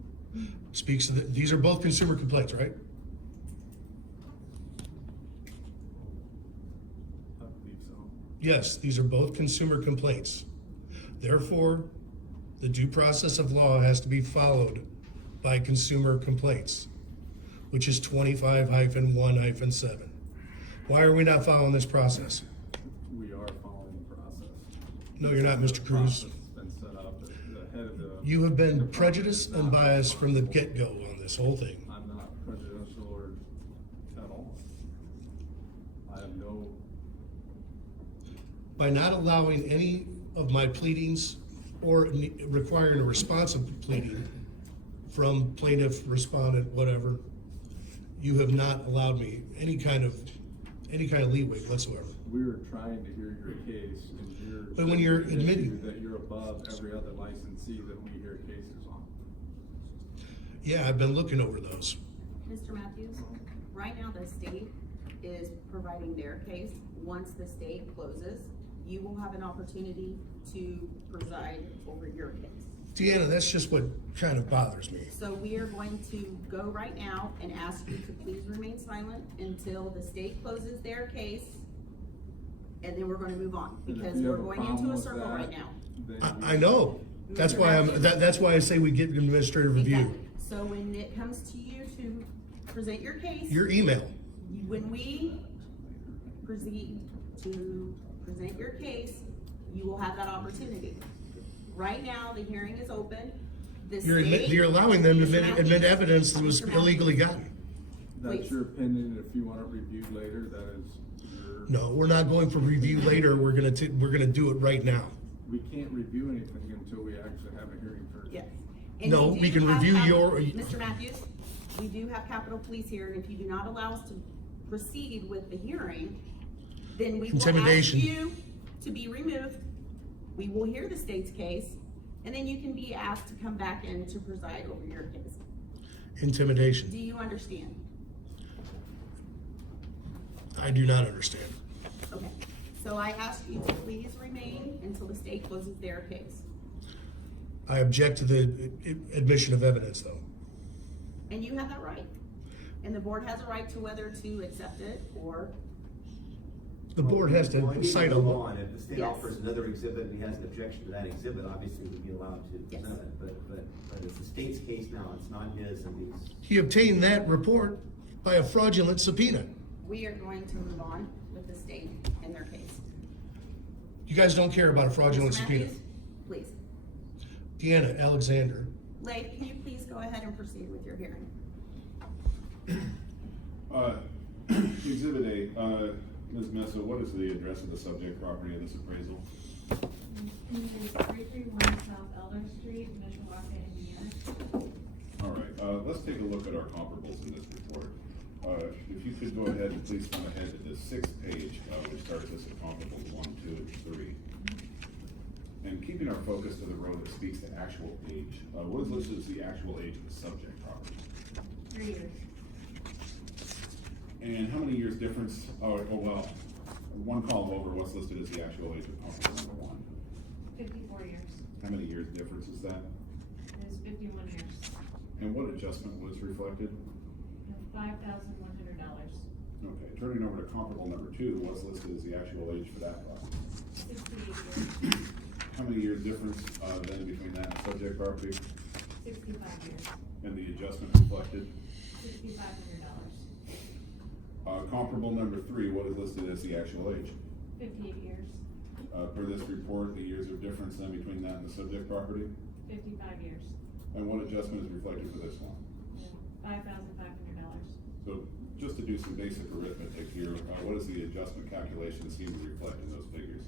speaks to these are both consumer complaints, right? I believe so. Yes, these are both consumer complaints. Therefore, the due process of law has to be followed by consumer complaints, which is 25-1-7. Why are we not following this process? We are following the process. No, you're not, Mr. Cruz. The process has been set up. The head of the. You have been prejudiced and biased from the get-go on this whole thing. I'm not prejudicial or at all. I have no. By not allowing any of my pleadings or requiring a responsive pleading from plaintiff, respondent, whatever, you have not allowed me any kind of leeway whatsoever. We were trying to hear your case, and you're. But when you're saying admitting- that you're above every other licensee that we hear cases on. Yeah, I've been looking over those. Mr. Matthews, right now the state is providing their case. Once the state closes, you will have an opportunity to preside over your case. Deanna, that's just what kind of bothers me. So we are going to go right now and ask you to please remain silent until the state closes their case. And then we're gonna move on, And if because you we're have going problem into a with circle that, right now. then we- I know. That's why that's why I say we get administrative review. Exactly. So when it comes to you to present your case. Your email. When we proceed to present your case, you will have that opportunity. Right now, the hearing is open. The state- You're allowing them to Mr. Matthews, admit evidence that was Mr. Matthews. illegally gotten. That's Please. your opinion. If you want it reviewed later, that is your. No, we're not going for review later. We're gonna do it right now. We can't review anything until we actually have a hearing first. Yes, And No, we we do can have review Mr. Matthews, we do have Capitol Police here, and if you do not allow us to proceed with the hearing, then we will ask Intimidation. you to be removed. We will hear the state's case, and then you can be asked to come back in to preside over your case. Intimidation. Do you understand? I do not understand. Okay, so I ask you to please remain until the state closes their case. I object to the admission of evidence, though. And you have that right. And the board has a right to whether to accept it or, The board has Well, to we cite can a go law. on. If the state Yes. offers another exhibit and he has an objection to that exhibit, obviously we'd be allowed to Yes. present it, but it's the state's case now, it's not his, and he's. He obtained that report by a fraudulent subpoena. we are going to move on with the state and their case. You guys don't care about a fraudulent Mr. subpoena. Matthews, please. Deanna Alexander. Leif, can you please go ahead and proceed with your hearing? Exhibit A, Ms. Mesa, what is the address of the subject property of this appraisal? It is 331 South Elder Street, Mishawaka, Indiana. All right, let's take a look at our comparables in this report. If you could go ahead and please come ahead to the 6th page, which starts us at comparables 1, 2, and 3. And keeping our focus to the row that speaks to actual age, what is listed as the actual age of the subject property? 3 years. And how many years difference, well, one column over, what's listed as the actual age of comparable number 1? 54 years. How many years difference is that? It is 51 years. And what adjustment was reflected? $5,100. Okay, turning over to comparable number 2, what's listed as the actual age for that property? 68 years. How many years difference, then between that and subject property 65 years. and the adjustment reflected? $6,500. Comparable number 3, what is listed as the actual age? 58 years. Per this report, the years of difference then between that and the subject property? 55 years. And what adjustment is reflected for this one? $5,500. So just to do some basic arithmetic here, what is the adjustment calculation seem to reflect in those figures?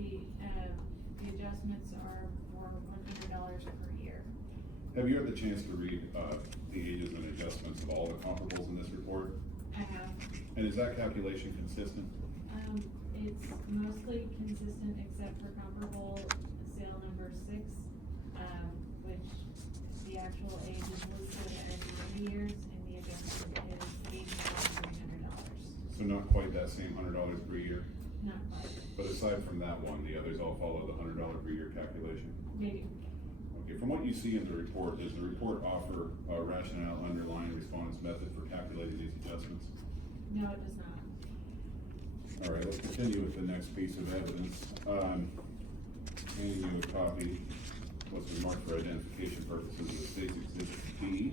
The adjustments are for $100 per year. Have you had the chance to read the ages and adjustments of all the comparables in this report? I have. And is that calculation consistent? It's mostly consistent except for comparable sale number 6, which the actual age is listed as 30 years and the adjustment is $8,300. So not quite that same $100 per year? Not quite. But aside from that one, the others all follow the $100 per year calculation? Maybe. Okay, from what you see in the report, does the report offer a rationale underlying respondent's method for calculating these adjustments? No, it does not. All right, let's continue with the next piece of evidence. Handing you a copy, what's been marked for identification purposes of the state's exhibit B.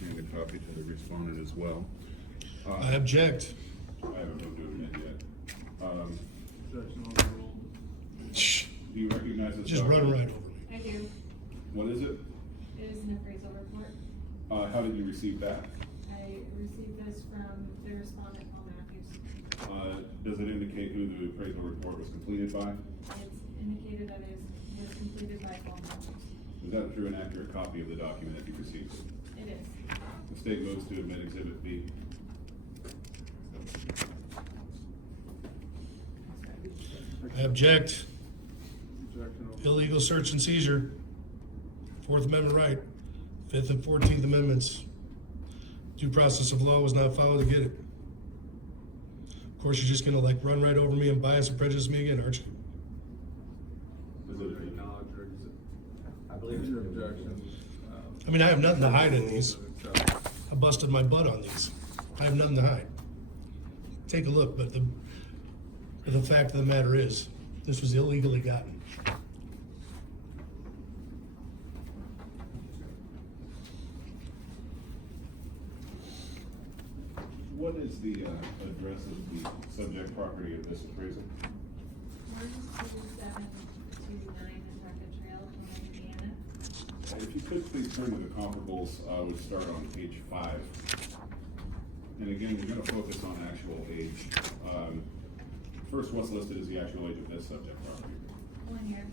Hand a copy to the respondent as well. I object. I haven't moved to admit yet. Objection overruled. Shh. Do you recognize this? Just run document? right over me. I do. What is it? It is an appraisal report. How did you receive that? I received this from the respondent, Paul Matthews. Does it indicate who the appraisal report was completed by? It's indicated that it was completed by Paul Matthews. Is that a true and accurate copy of the document that you received? It is. The state moves to admit exhibit B. I object. Objection overruled. Illegal search and seizure. 4th Amendment right. 5th and 14th Amendments. Due process of law was not followed to get it. Of course, you're just gonna like run right over me and bias and prejudice me again, aren't you? Is it a- Acknowledge your I believe it's. your objection. I mean, I have nothing to hide in these. I busted my butt on these. I have nothing to hide. Take a look, but the fact of the matter is, this was illegally gotten. What is the address of the subject property of this appraisal? 12729 Kentucky Trail, Columbia, Indiana. If you could please turn to the comparables, which start on page 5. And again, we're gonna focus on actual age. First, what's listed as the actual age of this subject property? 1 year.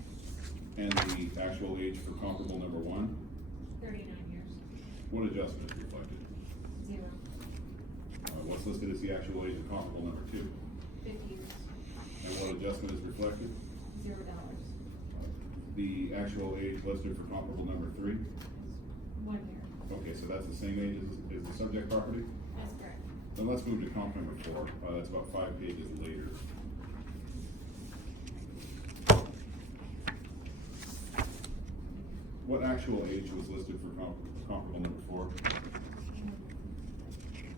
And the actual age for comparable number 1? 39 years. What adjustment is reflected? 0. What's listed as the actual age of comparable number 2? 50 years. And what adjustment is reflected? $0. The actual age listed for comparable number 3? 1 year. Okay, so that's the same age as the subject property? That's correct. Then let's move to comp number 4. That's about 5 pages later. What actual age was listed for comparable number 4?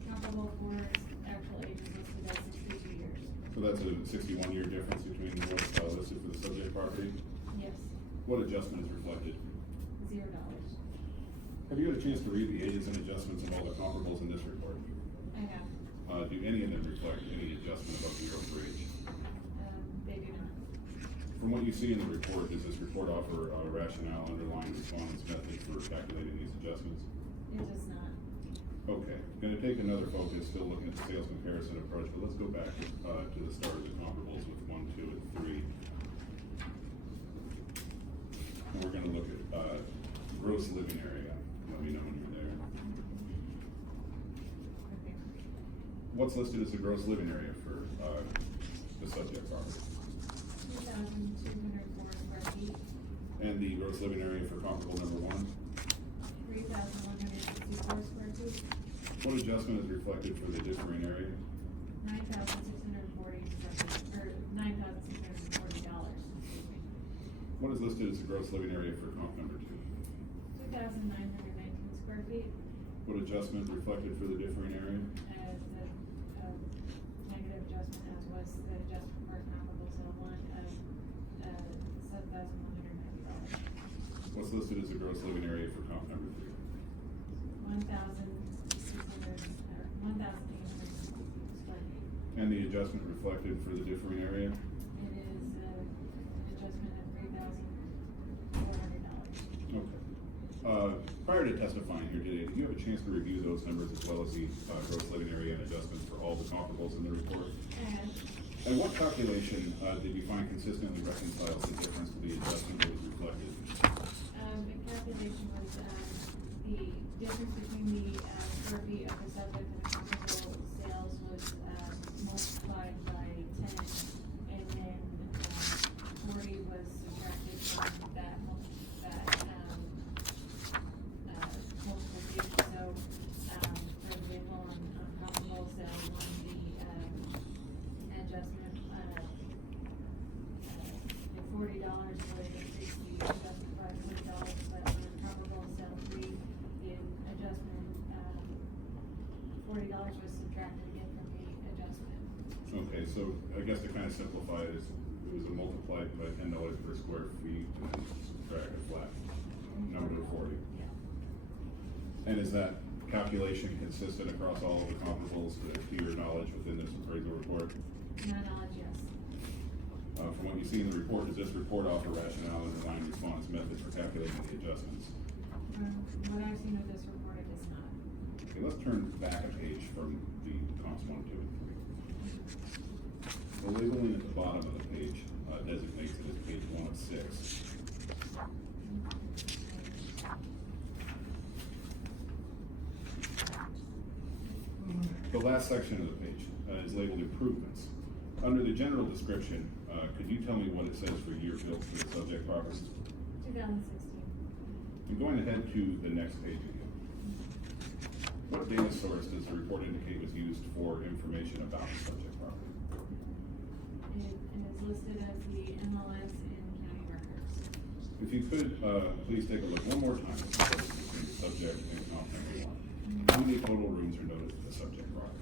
Comparable for actual age is listed as 62 years. So that's a 61-year difference between what's listed for the subject property? Yes. What adjustment is reflected? $0. Have you had a chance to read the ages and adjustments of all the comparables in this report? I have. Do any of them reflect any adjustment above 0 for age? They do not. From what you see in the report, does this report offer a rationale underlying respondents' methods for calculating these adjustments? It does not. Okay, gonna take another focus, still looking at the sales comparison approach, but let's go back to the start of the comparables with 1, 2, and 3. And we're gonna look at gross living area. Let me know when you're there. Okay. What's listed as the gross living area for the subject property? 2,204 square feet. And the gross living area for comparable number 1? 3,164 square feet. What adjustment is reflected for the differing area? 9,640 or $9,640. What is listed as the gross living area for comp number 2? 2,919 square feet. What adjustment reflected for the differing area? As the negative adjustment as was the adjustment for comparable sale 1 of $7,190. What's listed as the gross living area for comp number 3? 1,860 square feet. And the adjustment reflected for the differing area? It is an adjustment of $3,400. Okay. Prior to testifying here today, did you have a chance to review those numbers as well as the gross living area and adjustments for all the comparables in the report? And And what calculation did you find consistently reconciles the difference to the adjustment that was reflected? the calculation was the difference between the square feet of the subject and the comparable sales was multiplied by 10, and then 40 was subtracted from that multiplication. So, for example, on comparable sales, on the adjustment, if $40 would increase the adjustment by $40, but on comparable sale 3, the adjustment, $40 was subtracted again from the adjustment. Okay, so I guess to kind of simplify it, it was multiplied by $10 per square feet and then subtract a flat number of 40. Yeah. And is that calculation consistent across all of the comparables to your knowledge within this appraisal report? My knowledge, yes. From what you see in the report, does this report offer rationale underlying respondents' methods for calculating the adjustments? From what I've seen of this report, it does not. Okay, let's turn back a page from the comps 1, 2, and 3. The labeling at the bottom of the page designates it as page 1 of 6. The last section of the page is labeled improvements. Under the general description, could you tell me what it says for year built for the subject properties? 2016. I'm going ahead to the next page again. What data source does the report indicate was used for information about the subject property? It is listed as the MLS in county records. If you could, please take a look one more time at the difference between the subject and comp number 1. How many total rooms are noted for the subject property?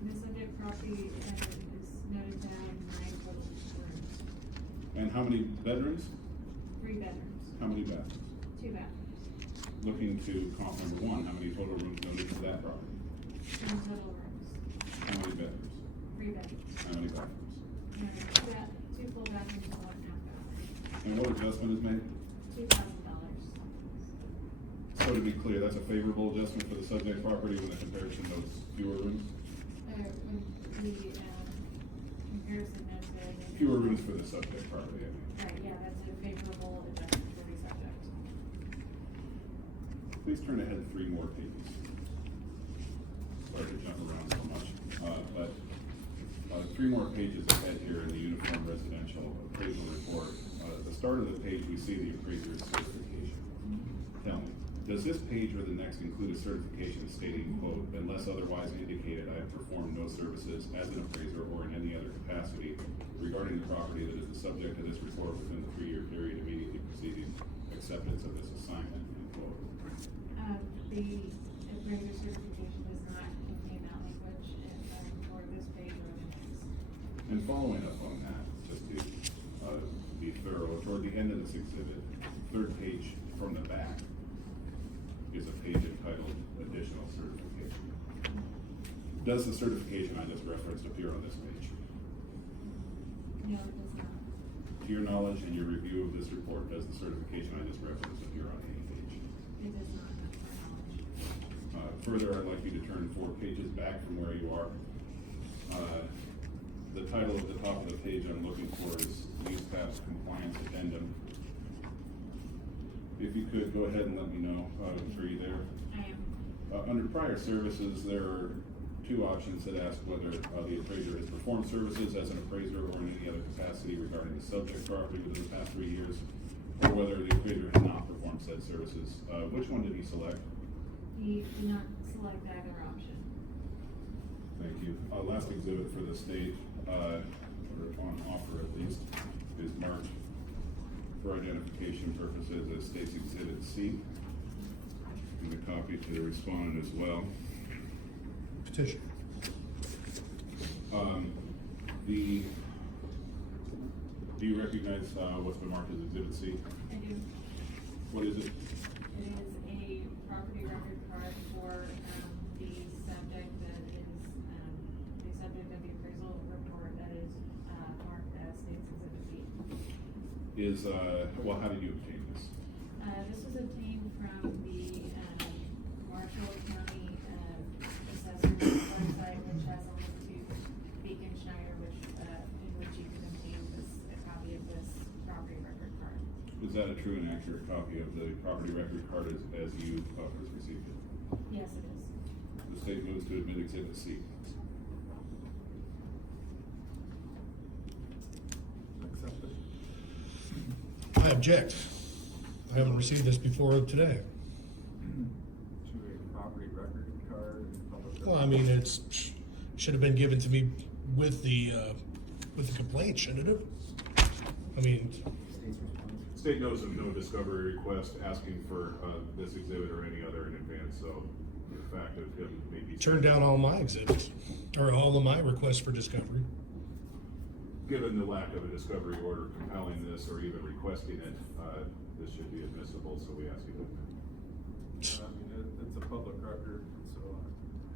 The subject property is noted to have 9 total rooms. And how many bedrooms? 3 bedrooms, How many bathrooms? 2 bathrooms, Looking to comp number 1, how many total rooms noted for that property? 10 total rooms, How many bedrooms? 3 bedrooms. How many bathrooms? No, 2 full bathrooms and 1 half bathroom. And what adjustment is made? $2,000. So to be clear, that's a favorable adjustment for the subject property when the comparison notes fewer rooms? The comparison notes that. Fewer rooms for the subject property, I mean. Right, Yeah, that's a favorable adjustment to be subject. Please turn ahead 3 more pages. Sorry to jump around so much, but 3 more pages ahead here in the Uniform Residential Appraisal Report. At the start of the page, we see the appraiser's certification. Tell me, does this page or the next include a certification stating, quote, unless otherwise indicated, I have performed no services as an appraiser or in any other capacity regarding the property that is the subject of this report within the 3-year period immediately preceding acceptance of this assignment, end quote. The appraiser certification does not contain that language for this page or the next. And following up on that, just to be thorough, toward the end of this exhibit, 3rd page from the back is a page entitled Additional Certification. Does the certification I just referenced appear on this page? No, it does not. To your knowledge and your review of this report, does the certification I just referenced appear on any page? It does not, to my knowledge. Further, I'd like you to turn 4 pages back from where you are. The title at the top of the page I'm looking for is Use Tax Compliance Addendum. If you could, go ahead and let me know, are you there? I am. Under prior services, there are 2 options that ask whether the appraiser has performed services as an appraiser or in any other capacity regarding the subject property within the past 3 years, or whether the appraiser has not performed said services. Which one did he select? He did not select either option. Thank you. Last exhibit for the state, or on offer at least, is marked for identification purposes as State's Exhibit C. And a copy to the respondent as well. Petition. Do you recognize what's been marked as Exhibit C? I do. What is it? It is a property record card for the subject that is the subject of the appraisal report that is marked as State's Exhibit B. Well, how did you obtain this? This was obtained from the Mishawaka County Assessor's website, which has a link to Beacon Schneider, in which you can obtain a copy of this property record card. Is that a true and accurate copy of the property record card as you first received it? Yes, it is. The state moves to admit Exhibit C. Accepted. I object. I haven't received this before today. To a property record card. Well, I mean, should have been given to me with the complaint, shouldn't it have? I mean, State knows of no discovery request asking for this exhibit or any other in advance, so the fact of him maybe turned down all my exhibits, or all of my requests for discovery. given the lack of a discovery order compelling this or even requesting it, this should be admissible, so we ask you to. I mean, it's a public record, so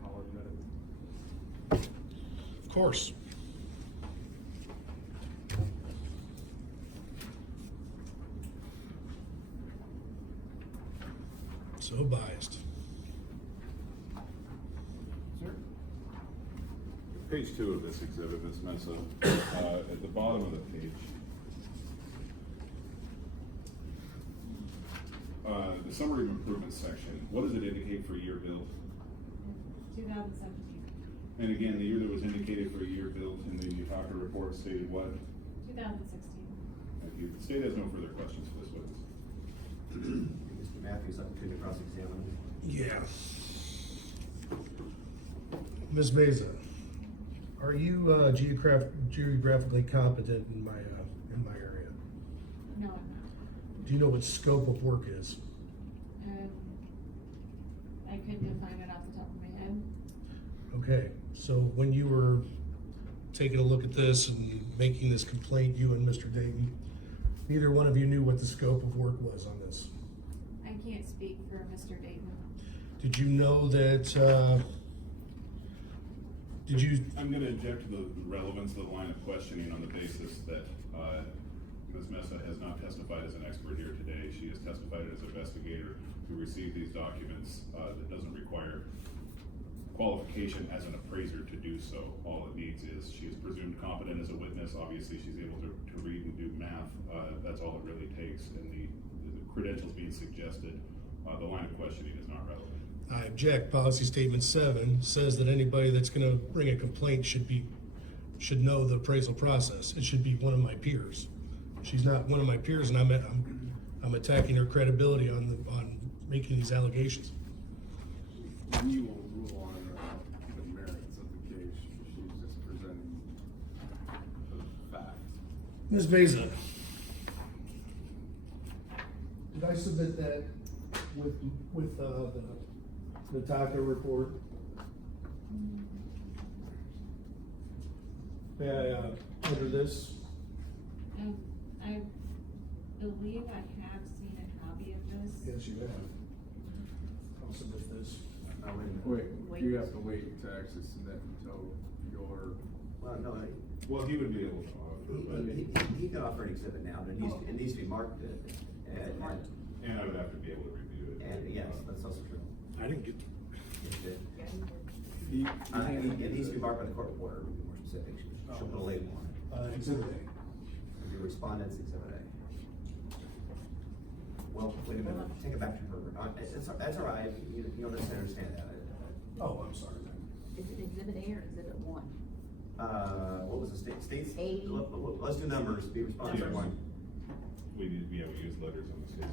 I'll admit it. Of course. So biased. Sir? Page 2 of this exhibit, Ms. Mesa, at the bottom of the page, the summary of improvements section, what does it indicate for year build? 2017. And again, the year that was indicated for a year build in the Mishawaka report stated what? 2016. Thank you. The state has no further questions for this witness. Mr. Matthews, opportunity to cross-examine. Yeah. Ms. Mesa, are you geographically competent in my area? No, I'm not. Do you know what scope of work is? I couldn't define it off the top of my head. Okay, so when you were taking a look at this and making this complaint, you and Mr. Dayton, neither one of you knew what the scope of work was on this. I can't speak for Mr. Dayton. Did you know that, I'm going to object to the relevance of the line of questioning on the basis that Ms. Mesa has not testified as an expert here today. She has testified as an investigator who received these documents that doesn't require qualification as an appraiser to do so. All it needs is she is presumed competent as a witness. Obviously, she's able to read and do math. That's all it really takes. And the credentials being suggested, the line of questioning is not relevant. I object. Policy statement 7 says that anybody that's gonna bring a complaint should know the appraisal process. It should be one of my peers. She's not one of my peers, and I'm attacking her credibility on making these allegations. We will rule on the merits of the case. She's just presenting the facts. Ms. Beza, did I submit that with the TACA report? May I order this? I believe I have seen a copy of this. Yes, you have. I'll submit this. Wait, you have to wait to actually submit until your. Well, no, Well, he would be able to offer, but, he can offer an exhibit now, but it needs to be marked, and and I would have to be able to review it. yes, that's also true. I didn't get. It needs to be marked by the court reporter, to be more specific. She'll put a label on it. Exhibit A. Your respondent's exhibit A. Well, wait a minute, take it back to her. That's all right, you understand that. Oh, I'm sorry. Is it exhibit A or exhibit 1? What was the state's? A. Let's do numbers, be responsive. Yes. We use letters on the state.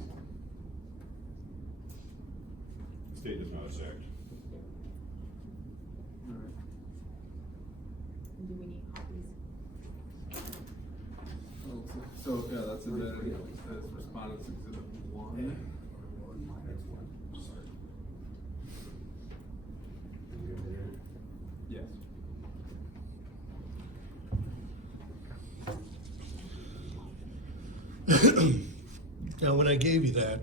The state does not object. Do we need copies? So, yeah, that's embedded as respondents exhibit 1. That's one. Sorry. Yes. Now, when I gave you that,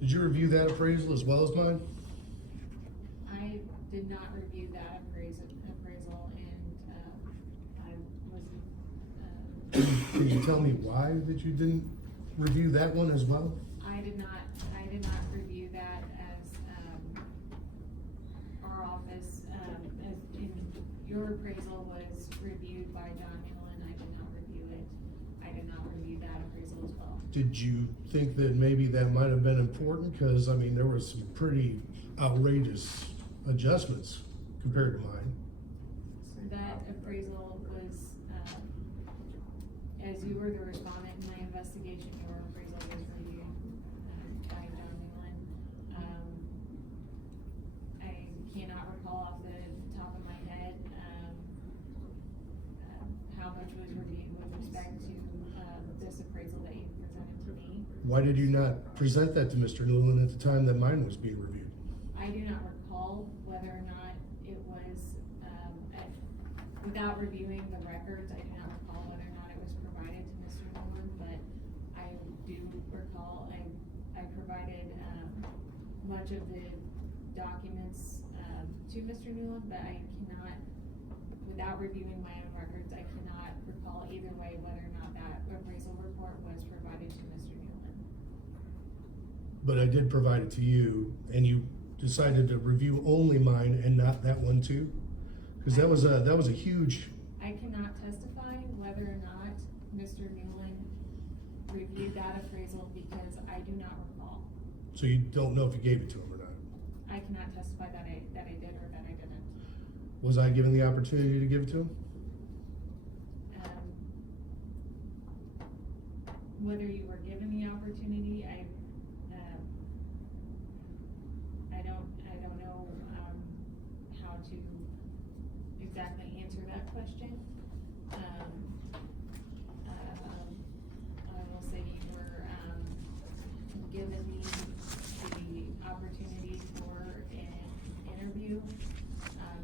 did you review that appraisal as well as mine? I did not review that appraisal, and, I was, Can you tell me why that you didn't review that one as well? I did not review that as, our office, as in, your appraisal was reviewed by John Hillin. I did not review it. I did not review that appraisal as well. Did you think that maybe that might have been important? Cause I mean, there was some pretty outrageous adjustments compared to mine. That appraisal was, as you were the respondent in my investigation, your appraisal was reviewed, by John Newland. I cannot recall off the top of my head, how much was reviewed with respect to, this appraisal that you presented to me. Why did you not present that to Mr. Newland at the time that mine was being reviewed? I do not recall whether or not it was, without reviewing the records, I do not recall whether or not it was provided to Mr. Newland, but I do recall I provided, much of the documents, to Mr. Newland, but I cannot, without reviewing my own records, I cannot recall either way whether or not that appraisal report was provided to Mr. Newland. But I did provide it to you, and you decided to review only mine and not that one too? Cause that was a huge, I cannot testify whether or not Mr. Newland reviewed that appraisal because I do not recall. so you don't know if you gave it to him or not. I cannot testify that I did or that I didn't. Was I given the opportunity to give it to him? Whether you were given the opportunity, I don't know, how to exactly answer that question. I will say you were, given the opportunity for an interview.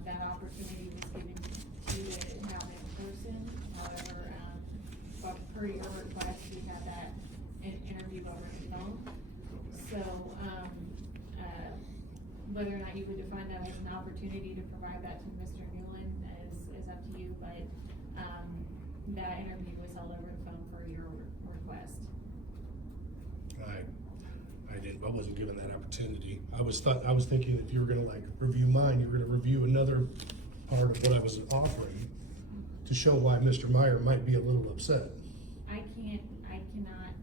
That opportunity was given to you to have in person, however, but per your request, we had that interview over the phone. So, whether or not you would define that as an opportunity to provide that to Mr. Newland is up to you, but, that interview was held over the phone per your request. I I wasn't given that opportunity. I was thinking if you were gonna like review mine, you were gonna review another part of what I was offering to show why Mr. Meyer might be a little upset. I cannot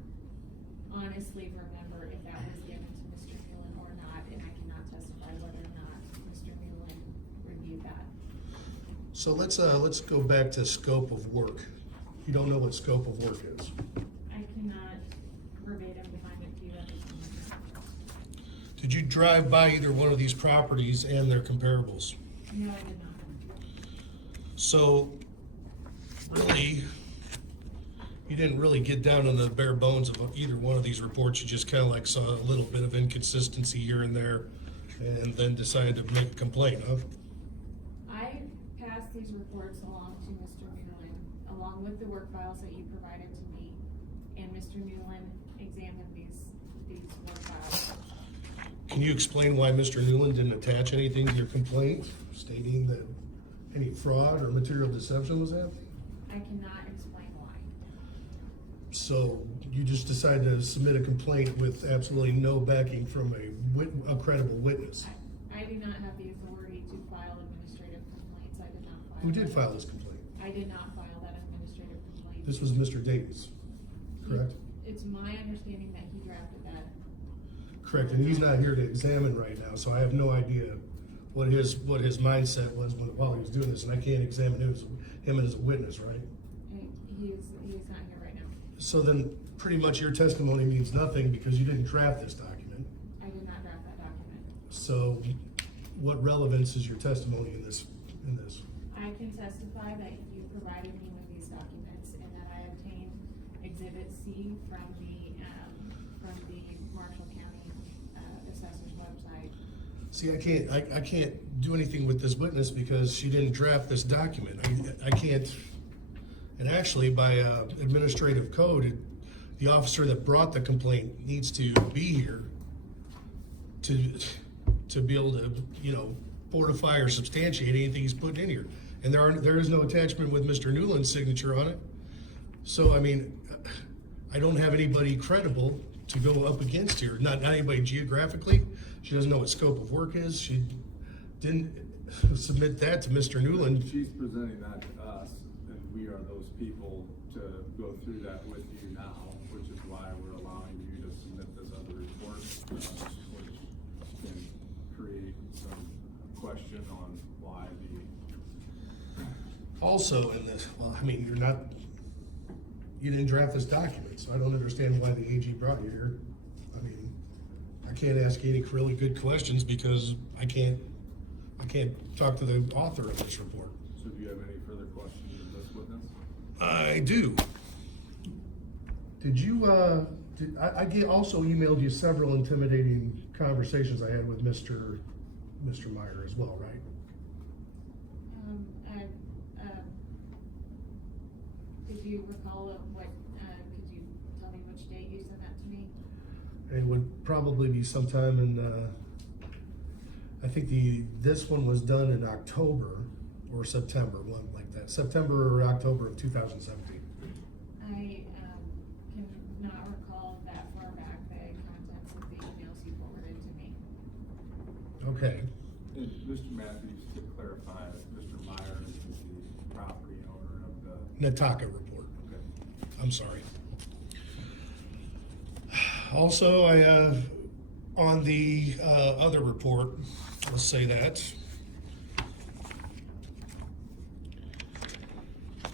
honestly remember if that was given to Mr. Newland or not, and I cannot testify whether or not Mr. Newland reviewed that. So let's go back to scope of work. You don't know what scope of work is. I cannot verbatim define it to you at this moment. Did you drive by either one of these properties and their comparables? No, I did not. So, really, you didn't really get down on the bare bones of either one of these reports. You just kind of like saw a little bit of inconsistency here and there, and then decided to make a complaint, huh? I passed these reports along to Mr. Newland, along with the work files that you provided to me, and Mr. Newland examined these work files. Can you explain why Mr. Newland didn't attach anything to your complaint stating that any fraud or material deception was happening? I cannot explain why. So you just decided to submit a complaint with absolutely no backing from a credible witness? I do not have the authority to file administrative complaints. I did not file. Who did file this complaint? I did not file that administrative complaint. This was Mr. Davies, correct? It's my understanding that he drafted that. Correct, and he's not here to examine right now, so I have no idea what his mindset was while he was doing this, and I can't examine him as a witness, right? He is not here right now. So then, pretty much your testimony means nothing because you didn't draft this document. I did not draft that document. So, what relevance is your testimony in this? I can testify that you provided me with these documents and that I obtained Exhibit C from the Marshall County Assessor's website. See, I can't do anything with this witness because she didn't draft this document. I can't, and actually by administrative code, the officer that brought the complaint needs to be here to be able to, fortify or substantiate anything he's putting in here. And there is no attachment with Mr. Newland's signature on it. So, I mean, I don't have anybody credible to go up against here. Not anybody geographically. She doesn't know what scope of work is. She didn't submit that to Mr. Newland. She's presenting that to us, and we are those people to go through that with you now, which is why we're allowing you to submit this other report, which can create some question on why Also in this, well, I mean, you didn't draft this document, so I don't understand why the AG brought you here. I mean, I can't ask any really good questions because I can't talk to the author of this report. So do you have any further questions of this witness? I do. Did you, I also emailed you several intimidating conversations I had with Mr. Meyer as well, right? Did you recall what, could you tell me which date you sent that to me? It would probably be sometime in, I think this one was done in October or September, one like that. September or October of 2017. I cannot recall that far back the contents of the emails you forwarded to me. Okay. And Mr. Matthews, to clarify, Mr. Meyer is the property owner of the. Nataka report. Okay. I'm sorry. Also, on the other report, let's say that,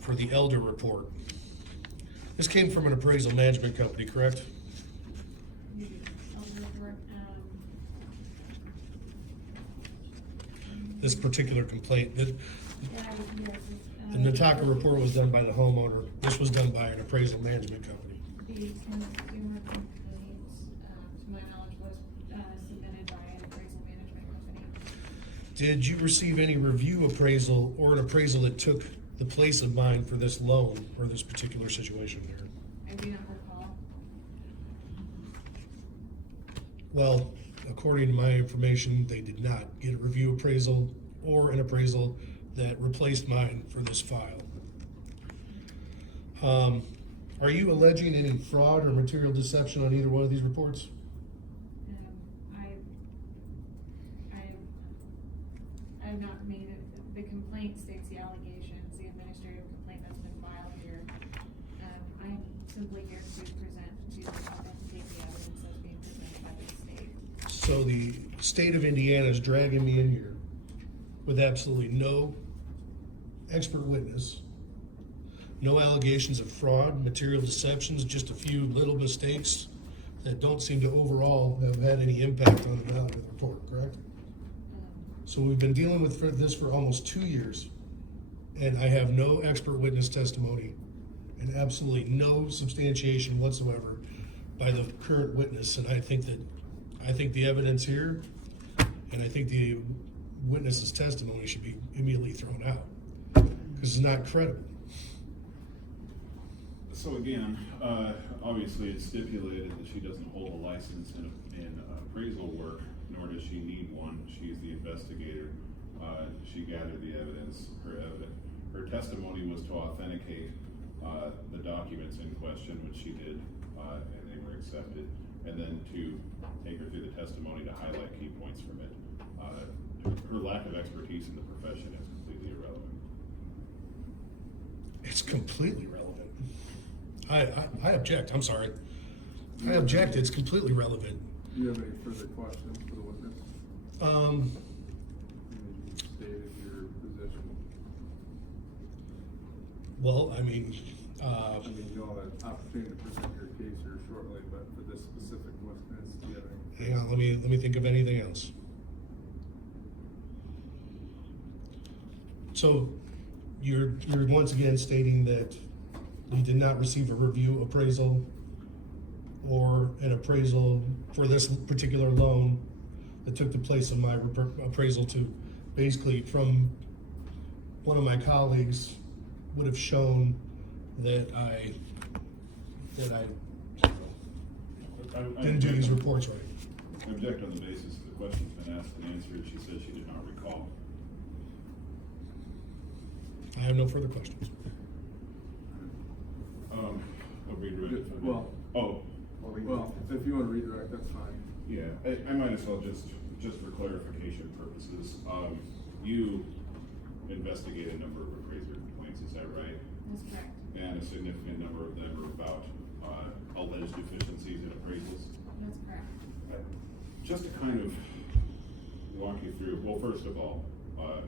for the elder report, this came from an appraisal management company, correct? This particular complaint, the Nataka report was done by the homeowner. This was done by an appraisal management company. The consumer complaint, to my knowledge, was submitted by an appraisal management company. Did you receive any review appraisal or an appraisal that took the place of mine for this loan or this particular situation there? I do not recall. Well, according to my information, they did not get a review appraisal or an appraisal that replaced mine for this file. Are you alleging any fraud or material deception on either one of these reports? have not made it, the complaint states the allegations, the administrative complaint that's been filed here. I'm simply here to present, to authenticate the evidence that's being presented by the state. So the state of Indiana is dragging me in here with absolutely no expert witness, no allegations of fraud, material deceptions, just a few little mistakes that don't seem to overall have had any impact on the value of the report, correct? So we've been dealing with this for almost 2 years, and I have no expert witness testimony and absolutely no substantiation whatsoever by the current witness. And I think the evidence here, and I think the witness's testimony should be immediately thrown out because it's not credible. So again, obviously it's stipulated that she doesn't hold a license in appraisal work, nor does she need one. She's the investigator. She gathered the evidence. Her testimony was to authenticate the documents in question, which she did, and they were accepted. And then to take her through the testimony to highlight key points from it. Her lack of expertise in the profession is completely irrelevant. It's completely relevant. I object, I'm sorry. I object, it's completely relevant. Do you have any further questions for the witness? You stated your position. Well, I mean, You'll have an opportunity to present your case here shortly, but for this specific witness, do you have any? hang on, let me think of anything else. So, you're once again stating that you did not receive a review appraisal or an appraisal for this particular loan that took the place of my appraisal to basically from one of my colleagues would have shown that I didn't do these reports right. I object on the basis the question's been asked and answered. She says she did not recall. I have no further questions. I'll redirect. Well- Oh, Well, if you want to redirect, that's fine. yeah, I might as well just for clarification purposes, you investigate a number of appraiser complaints, is that right? That's correct. And a significant number of them are about, alleged deficiencies in appraisals? That's correct. Just to kind of walk you through, well, first of all, I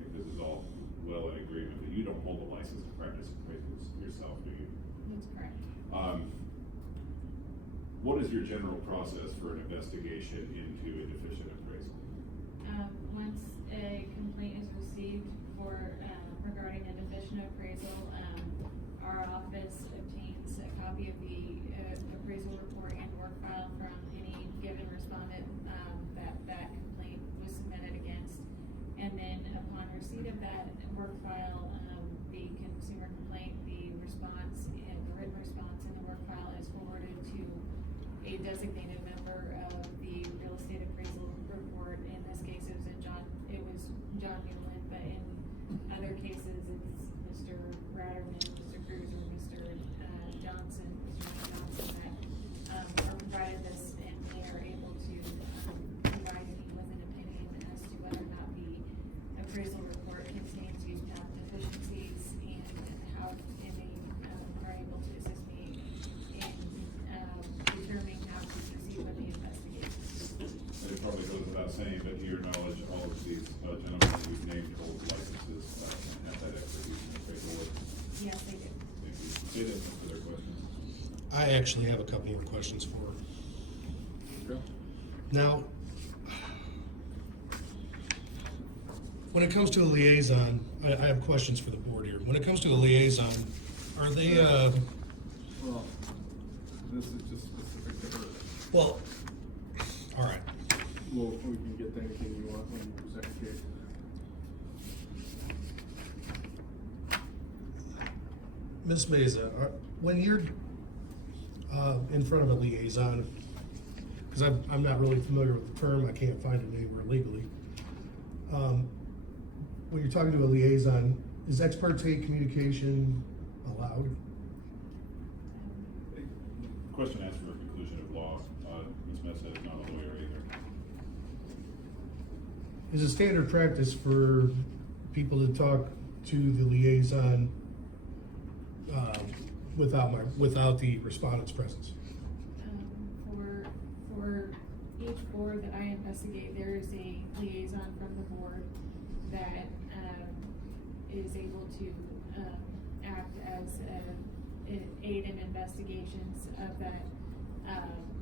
think this is all well in agreement, that you don't hold a license to practice appraisals yourself, do you? That's correct. What is your general process for an investigation into a deficient appraisal? Once a complaint is received for, regarding a deficient appraisal, our office obtains a copy of the, appraisal report and work file from any given respondent, that complaint was submitted against. And then upon receipt of that work file, the consumer complaint, the response, and the written response in the work file is forwarded to a designated member of the real estate appraisal report. In this case, it was John Newland, but in other cases, it's Mr. Ratterman, Mr. Cruz, or Mr. Johnson, Mr. Johnson, that are provided this, and they are able to provide me with an opinion as to whether or not the appraisal report contains use path deficiencies, and how, and they are able to assist me in determining how to proceed with the investigation. It probably goes without saying, but to your knowledge, all of these gentlemen whose named hold licenses have that expertise in appraisal work. Yes, they do. Thank you. Say that for their questions. I actually have a couple more questions for her. Okay. Now, when it comes to a liaison, I have questions for the board here. When it comes to a liaison, are they, Well, this is just specific to her. well, all right. Well, we can get to anything you want when you present your case. Ms. Meza, when you're in front of a liaison, because I'm not really familiar with the term, I can't find it anywhere legally. When you're talking to a liaison, is ex parte communication allowed? Question asked for a conclusion of law. Ms. Mesa is not a lawyer either. Is it standard practice for people to talk to the liaison without the respondent's presence? For each board that I investigate, there is a liaison from the board that, is able to, act as aid in investigations of that,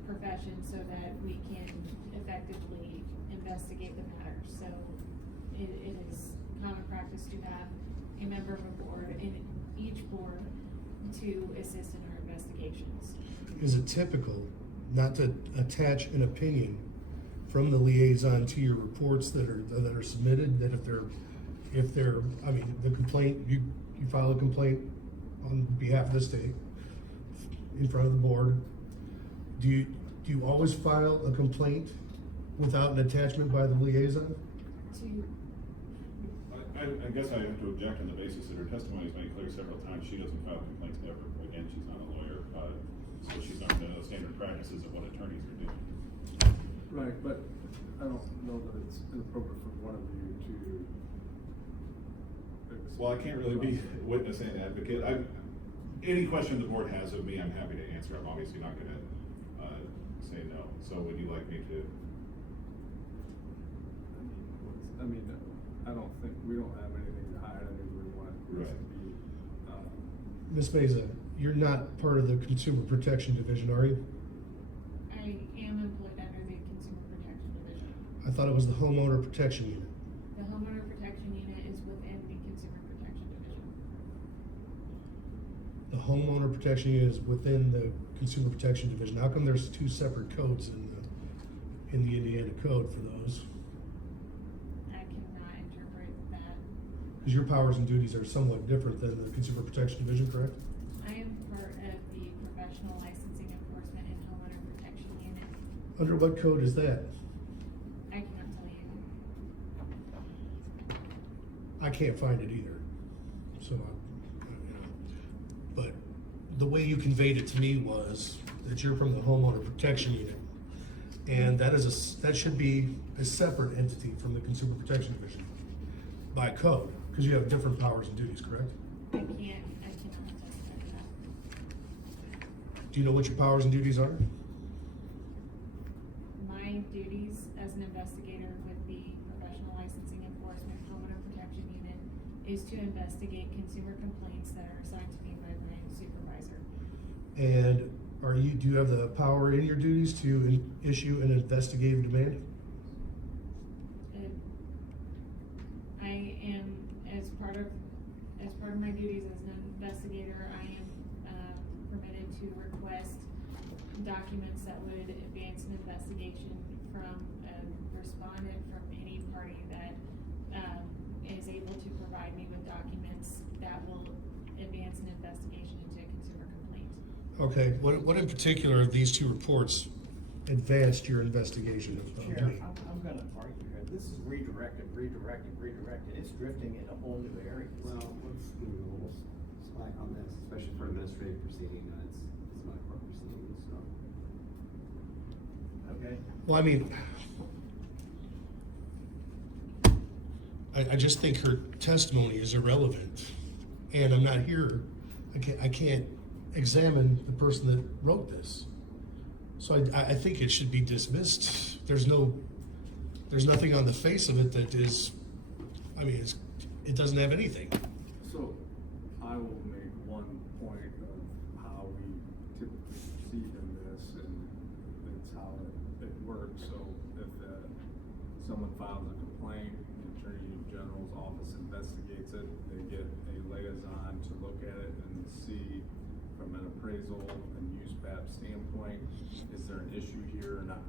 profession so that we can effectively investigate the matter. So it is common practice to have a member of a board in each board to assist in our investigations. Is it typical not to attach an opinion from the liaison to your reports that are submitted, that if they're, I mean, the complaint, you file a complaint on behalf of the state in front of the board, do you always file a complaint without an attachment by the liaison? I guess I have to object on the basis that her testimony has made clear several times, she doesn't file complaints ever. Again, she's not a lawyer, so she's not gonna know the standard practices of what attorneys are doing. Right, but I don't know that it's inappropriate for one of you to. Well, I can't really be witness and advocate. Any question the board has of me, I'm happy to answer. I'm obviously not gonna, say no. So would you like me to? I mean, I don't think, we don't have anything to hide. I mean, we want this to be, Ms. Meza, you're not part of the Consumer Protection Division, are you? I am employed under the Consumer Protection Division. I thought it was the Homeowner Protection Unit. The homeowner protection unit is within the Consumer Protection Division. The Homeowner Protection Unit is within the Consumer Protection Division. How come there's two separate codes in the Indiana code for those? I cannot interpret that. Because your powers and duties are somewhat different than the Consumer Protection Division, correct? I am part of the Professional Licensing Enforcement and Homeowner Protection Unit. Under what code is that? I cannot tell you. I can't find it either. So, but the way you conveyed it to me was that you're from the Homeowner Protection Unit. And that should be a separate entity from the Consumer Protection Division by code, because you have different powers and duties, correct? I cannot testify to that. Do you know what your powers and duties are? My duties as an investigator with the Professional Licensing Enforcement Homeowner Protection Unit is to investigate consumer complaints that are assigned to me by my supervisor. And do you have the power in your duties to issue an investigative demand? I am, as part of my duties as an investigator, I am permitted to request documents that would advance an investigation from a respondent, from any party that is able to provide me with documents that will advance an investigation into a consumer complaint. Okay, what in particular of these two reports advanced your investigation of Chair, me? I'm gonna argue here, this is redirected, it's drifting in a whole new area. Well, let's give it a little slack on this, especially for an administrative proceeding, it's not a court proceeding, so. Okay. Well, I mean, I just think her testimony is irrelevant, and I'm not here, I can't examine the person that wrote this. So I think it should be dismissed. There's nothing on the face of it that is, I mean, it doesn't have anything. so I will make one point of how we typically proceed in this, and it's how it works. So if someone files a complaint, the Attorney General's office investigates it, they get a liaison to look at it and see from an appraisal and use map standpoint, is there an issue here or not?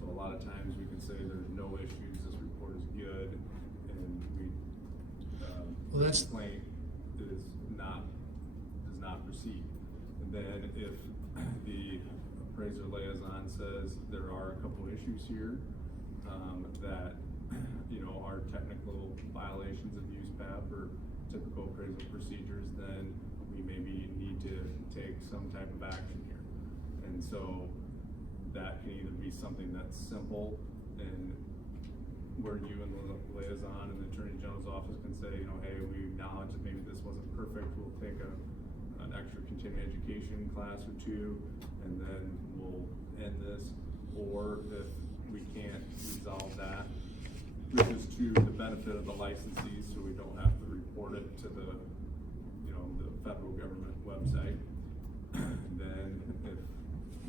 So a lot of times we can say there's no issues, this report is good, and we, Well, that's- complaint does not proceed. And then if the appraiser liaison says there are a couple issues here, that, are technical violations of USPAP or typical appraisal procedures, then we maybe need to take some type of action here. And so that can either be something that's simple and where you and the liaison and the Attorney General's office can say, you know, hey, we acknowledge that maybe this wasn't perfect, we'll take an extra continuing education class or two, and then we'll end this. Or if we can't resolve that, which is to the benefit of the licensees, so we don't have to report it to the, you know, the federal government website. Then if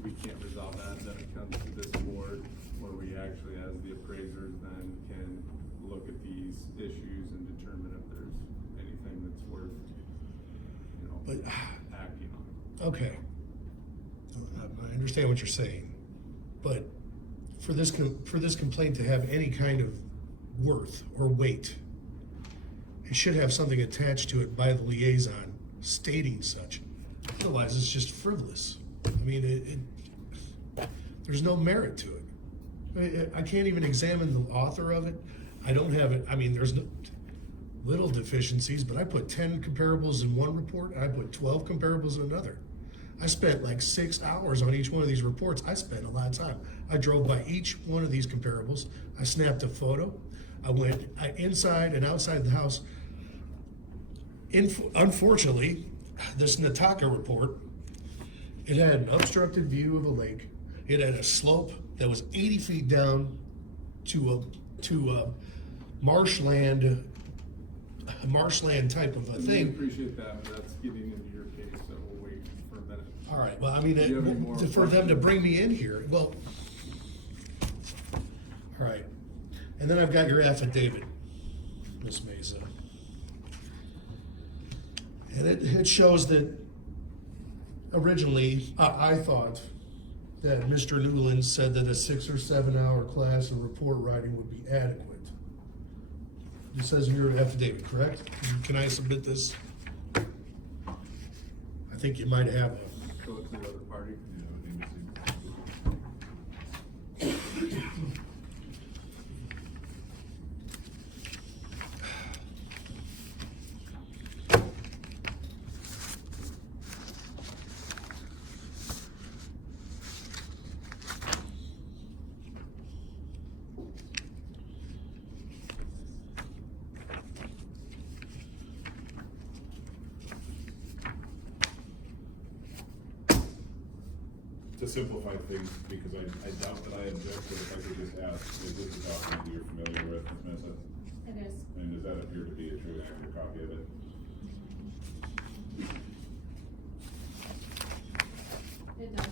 we can't resolve that, then it comes to this board where we actually, as the appraisers, then can look at these issues and determine if there's anything that's worth, you know, But- acting on. Okay. I understand what you're saying, but for this complaint to have any kind of worth or weight, it should have something attached to it by the liaison stating such. Otherwise, it's just frivolous. I mean, there's no merit to it. I can't even examine the author of it. I don't have it. I mean, there's no little deficiencies, but I put 10 comparables in one report, and I put 12 comparables in another. I spent like 6 hours on each one of these reports. I spent a lot of time. I drove by each one of these comparables. I snapped a photo. I went inside and outside the house. Unfortunately, this Nataka report, it had an obstructed view of a lake. It had a slope that was 80 feet down to a marshland type of a We thing. appreciate that, but that's getting into your case, so we'll wait for a minute. All right, well, I mean, Do you have any more for them to questions? bring me in here, well, all right. And then I've got your affidavit, Ms. Mesa. And it shows that originally, I thought that Mr. Newland said that a 6 or 7 hour class of report writing would be adequate. It says in your affidavit, correct? Can I submit this? I think you might have a. Go to the other party. To simplify things, because I doubt that I object, but if I could just ask, is this a document you're familiar with, Ms. Mesa? It is. And does that appear to be a true and accurate copy of it? It does.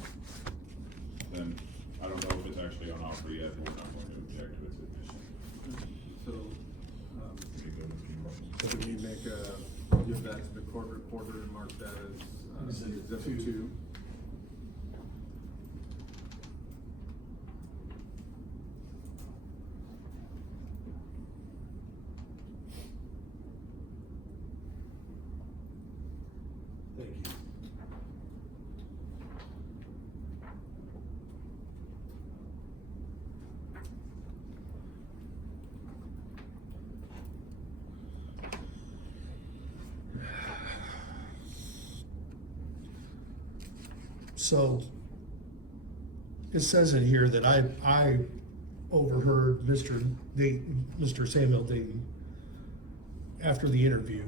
Then, I don't know if it's actually on offer yet, but we're not going to object to its admission. So, so we make give that to the court reporter and mark that as, exhibit 2. Thank you. So, it says in here that I overheard Mr. Samuel Dayton after the interview.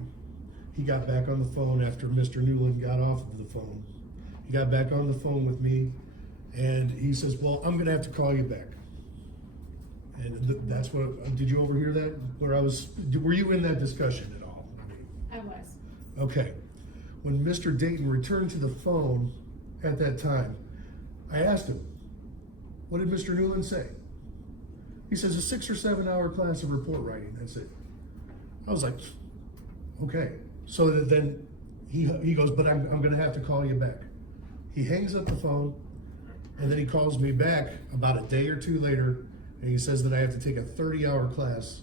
He got back on the phone after Mr. Newland got off of the phone. He got back on the phone with me, and he says, well, I'm gonna have to call you back. And that's what, did you overhear that? Were you in that discussion at all? I was. Okay. When Mr. Dayton returned to the phone at that time, I asked him, what did Mr. Newland say? He says, a 6 or 7 hour class of report writing, that's it. I was like, okay. So then he goes, but I'm gonna have to call you back. He hangs up the phone, and then he calls me back about a day or two later, and he says that I have to take a 30-hour class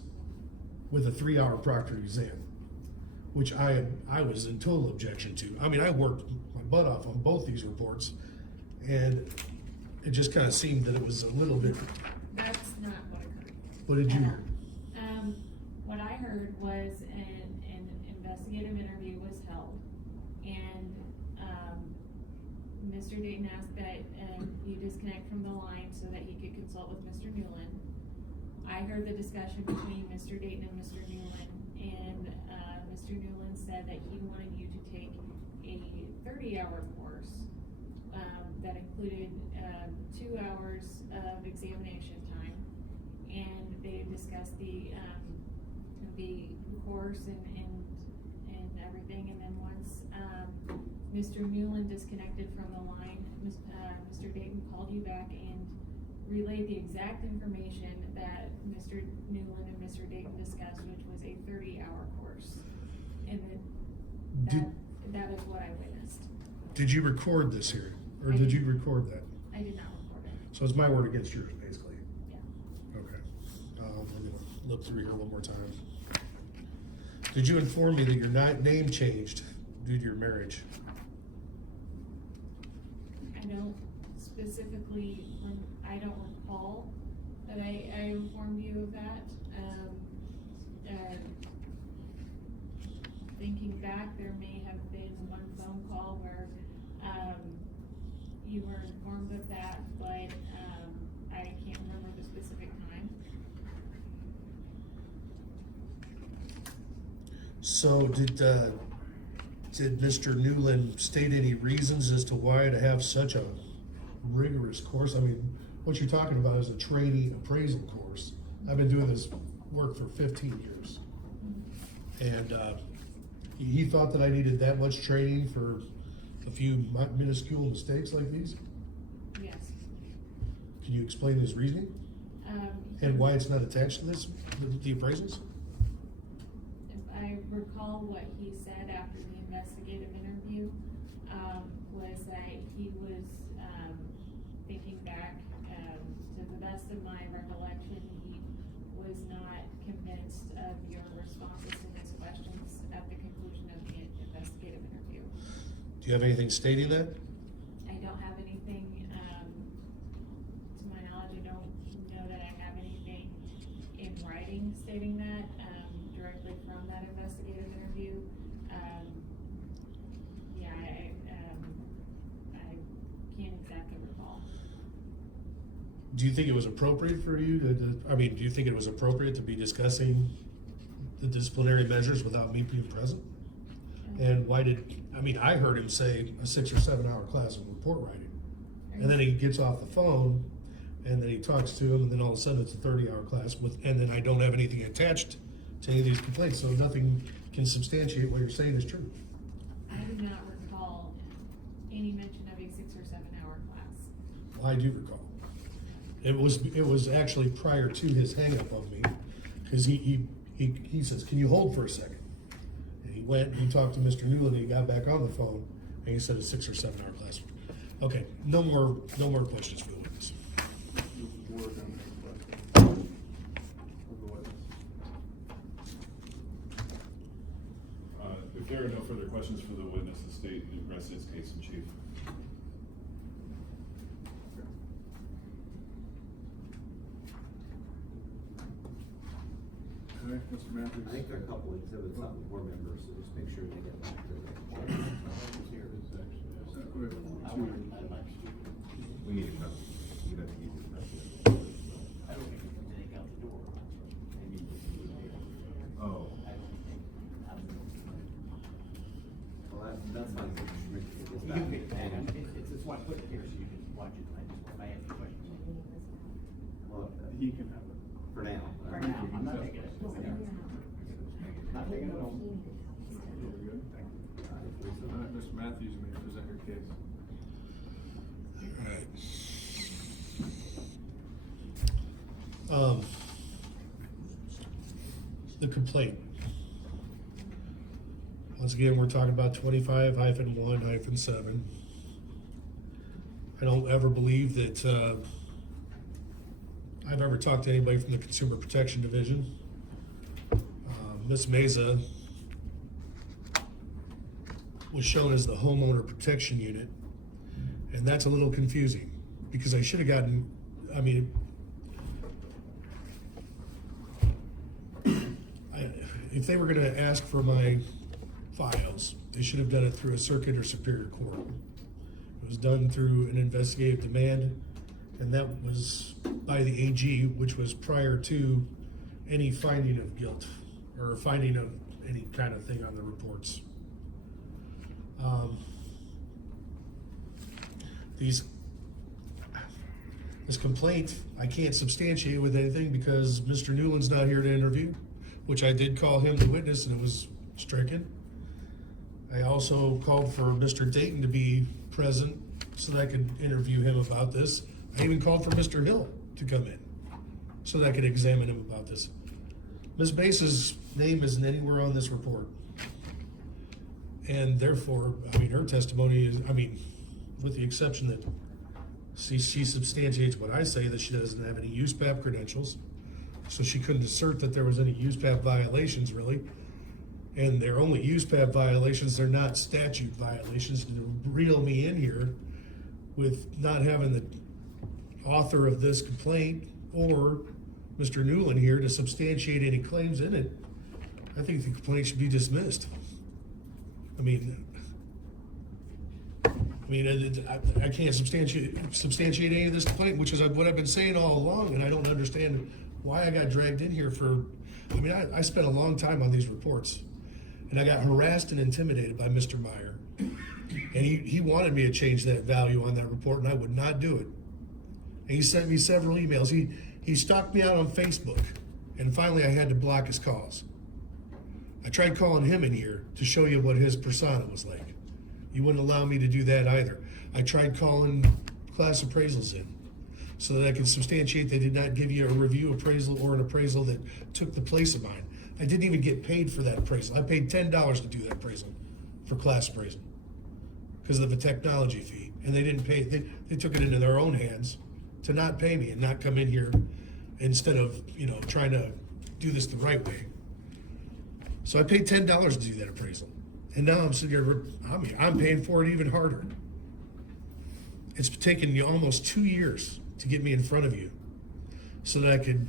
with a 3-hour proctored exam, which I was in total objection to. I mean, I worked my butt off on both these reports, and it just kind of seemed that it was a little bit. That's not what occurred. What did you hear? What I heard was an investigative interview was held, and, Mr. Dayton asked that, you disconnect from the line so that he could consult with Mr. Newland. I heard the discussion between Mr. Dayton and Mr. Newland, and, Mr. Newland said that he wanted you to take a 30-hour course, that included, 2 hours of examination time, and they discussed the course and everything, and then once, Mr. Newland disconnected from the line, Mr. Dayton called you back and relayed the exact information that Mr. Newland and Mr. Dayton discussed, which was a 30-hour course. And that is what I witnessed. Did you record this hearing, or I did did. you record that? I did not record it. So it's my word against yours, basically. Yeah. Okay. I'm gonna look through here one more time. Did you inform me that your name changed due to your marriage? I don't specifically, I don't recall that I informed you of that. Thinking back, there may have been one phone call where, you were informed of that, but, I can't remember the specific time. So did Mr. Newland state any reasons as to why to have such a rigorous course? I mean, what you're talking about is a trainee appraisal course. I've been doing this work for 15 years. And he thought that I needed that much training for a few minuscule mistakes like these? Yes. Can you explain his reasoning? And why it's not attached to this, the appraisals? If I recall what he said after the investigative interview, was that he was, thinking back, to the best of my recollection, he was not convinced of your responses to his questions at the conclusion of the investigative interview. Do you have anything stating that? I don't have anything, to my knowledge, I don't know that I have anything in writing stating that, directly from that investigative interview. Yeah, I can't exactly recall. Do you think it was appropriate for you to, do you think it was appropriate to be discussing the disciplinary measures without me being present? And why I heard him say a 6 or 7 hour class of report writing. And then he gets off the phone and then he talks to him and then all of a sudden it's a 30-hour class and then I don't have anything attached to any of these complaints, so nothing can substantiate what you're saying is true. I do not recall any mention of a 6 or 7 hour class. Well, I do recall. It was actually prior to his hang up on me, because he says, "Can you hold for a second?" And he went and he talked to Mr. Newland and he got back on the phone and he said a 6 or 7 hour class. Okay, no more questions for the witness. If there are no further questions for the witness, the state rests its case in chief. Okay, Mr. Matthews. I think there are a couple of exhibits on the board members, so just make sure they get back to the. We need a copy. You got to use it. I don't think it's anything out the door. Maybe Oh. I don't think. Well, that's fine. So just make sure it gets You back. can pick that, I mean, it's one, put it here so you can watch it, if I have any questions. Well, He can have it. for now. For now, I'm not taking it. Not taking it home. Very good, thank you. All right, Mr. Matthews, you may present your case. All right. The complaint. Once again, we're talking about 25-1-7. I don't ever believe that I've ever talked to anybody from the Consumer Protection Division. Ms. Meza was shown as the homeowner protection unit, and that's a little confusing because I should have gotten, if they were going to ask for my files, they should have done it through a circuit or superior court. It was done through an investigative demand, And that was by the AG, which was prior to any finding of guilt or finding of any kind of thing on the reports. This complaint, I can't substantiate with anything because Mr. Newland's not here to interview, which I did call him the witness and it was stricken. I also called for Mr. Dayton to be present so that I could interview him about this. I even called for Mr. Hill to come in so that I could examine him about this. Ms. Base's name isn't anywhere on this report. And therefore, I mean, her testimony is, I mean, with the exception that she substantiates what I say, that she doesn't have any USPAP credentials. So she couldn't assert that there was any USPAP violations really. And they're only USPAP violations, they're not statute violations. To reel me in here with not having the author of this complaint or Mr. Newland here to substantiate any claims in it, I think the complaint should be dismissed. I can't substantiate any of this complaint, which is what I've been saying all along, and I don't understand why I got dragged in here for, I spent a long time on these reports, and I got harassed and intimidated by Mr. Meyer. And he wanted me to change that value on that report, and I would not do it. And he sent me several emails. He stalked me out on Facebook, and finally I had to block his calls. I tried calling him in here to show you what his persona was like. You wouldn't allow me to do that either. I tried calling class appraisals in so that I could substantiate they did not give you a review appraisal or an appraisal that took the place of mine. I didn't even get paid for that appraisal. I paid $10 to do that appraisal for class appraisal because of the technology fee. And they didn't pay, they took it into their own hands to not pay me and not come in here instead of, trying to do this the right way. So I paid $10 to do that appraisal. And now I'm sitting here, I'm paying for it even harder. It's taken me almost 2 years to get me in front of you so that I could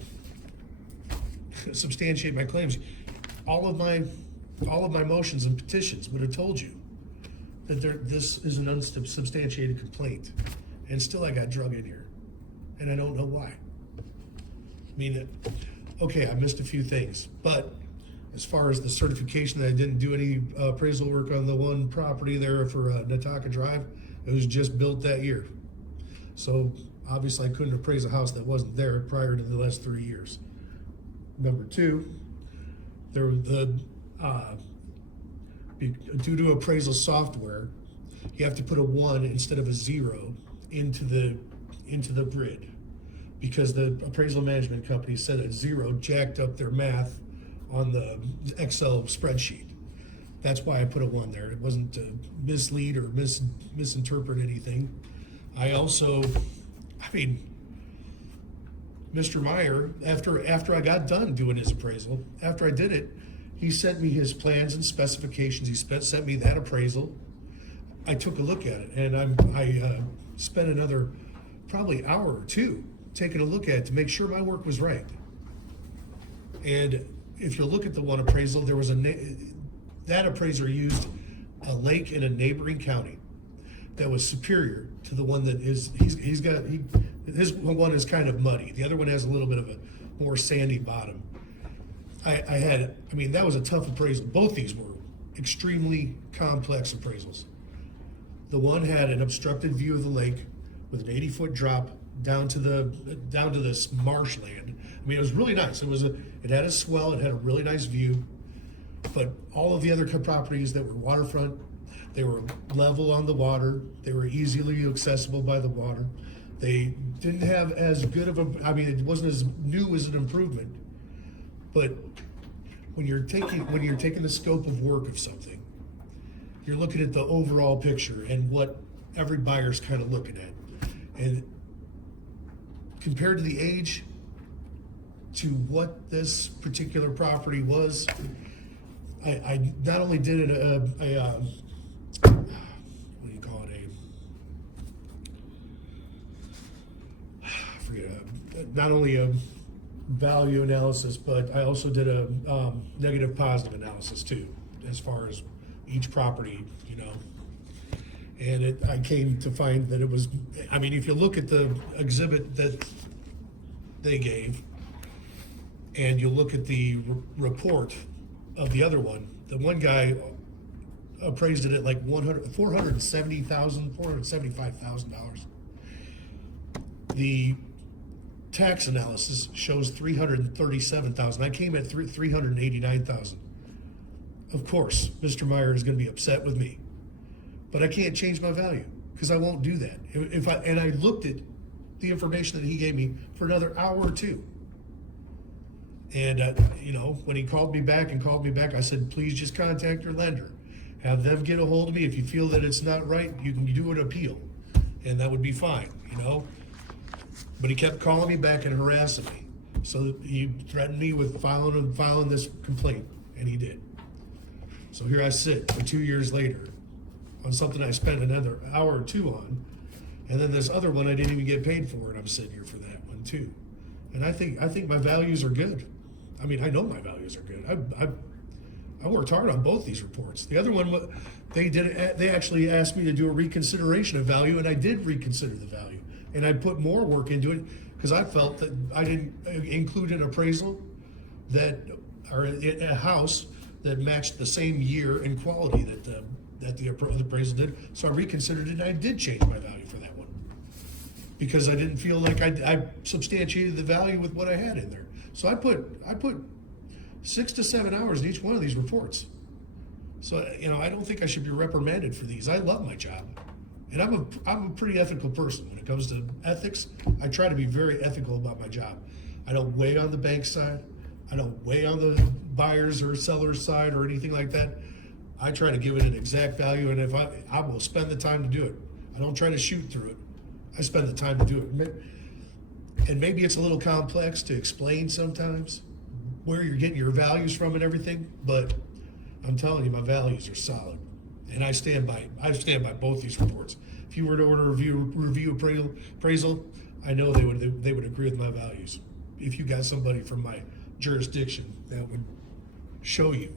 substantiate my claims. All of my motions and petitions would have told you that this is an unsubstantiated complaint. And still I got drug in here. And I don't know why. Okay, I missed a few things, but as far as the certification that I didn't do any appraisal work on the one property there for Nataka Drive, it was just built that year. So obviously I couldn't appraise a house that wasn't there prior to the last 3 years. Number two, due to appraisal software, you have to put a 1 instead of a 0 into the grid because the appraisal management company said a 0 jacked up their math on the Excel spreadsheet. That's why I put a 1 there. It wasn't to mislead or misinterpret anything. I also, Mr. Meyer, after I got done doing his appraisal, after I did it, he sent me his plans and specifications. He sent me that appraisal. I took a look at it, and I spent another probably hour or two taking a look at it to make sure my work was right. And if you look at the one appraisal, there was that appraiser used a lake in a neighboring county that was superior to the one that his one is kind of muddy. The other one has a little bit of a more sandy bottom. That was a tough appraisal. Both these were extremely complex appraisals. The one had an obstructed view of the lake with an 80-foot drop down to this marshland. It was really nice. It had a swell. It had a really nice view. But all of the other properties that were waterfront, they were level on the water. They were easily accessible by the water. They didn't have as good of it wasn't as new as an improvement. But when you're taking the scope of work of something, you're looking at the overall picture and what every buyer's kind of looking at. And compared to the age to what this particular property was, I not only did not only a value analysis, but I also did a negative positive analysis too, as far as each property, And I came to find that it was, I mean, if you look at the exhibit that they gave, and you look at the report of the other one, the one guy appraised it at like $475,000. The tax analysis shows $337,000. I came at $389,000. Of course, Mr. Meyer is going to be upset with me, but I can't change my value because I won't do that. And I looked at the information that he gave me for another hour or two. And, you know, when he called me back, I said, please just contact your lender. Have them get a hold of me. If you feel that it's not right, you can do an appeal. And that would be fine, you know? But he kept calling me back and harassing me. So he threatened me with filing this complaint, and he did. So here I sit 2 years later on something I spent another hour or two on. And then this other one I didn't even get paid for, and I'm sitting here for that one too. And I think my values are good. I mean, I know my values are good. I worked hard on both these reports. The other one, they actually asked me to do a reconsideration of value, and I did reconsider the value. And I put more work into it because I felt that I didn't include an appraisal or a house that matched the same year and quality that the appraisal did. So I reconsidered it, and I did change my value for that one because I didn't feel like I substantiated the value with what I had in there. So I put 6 to 7 hours in each one of these reports. So, you know, I don't think I should be reprimanded for these. I love my job. And I'm a pretty ethical person. When it comes to ethics, I try to be very ethical about my job. I don't weigh on the bank side. I don't weigh on the buyers or sellers side or anything like that. I try to give it an exact value, and if I will spend the time to do it. I don't try to shoot through it. I spend the time to do it. And maybe it's a little complex to explain sometimes where you're getting your values from and everything, but I'm telling you, my values are solid. And I stand by both these reports. If you were to order a review appraisal, I know they would agree with my values. If you got somebody from my jurisdiction that would show you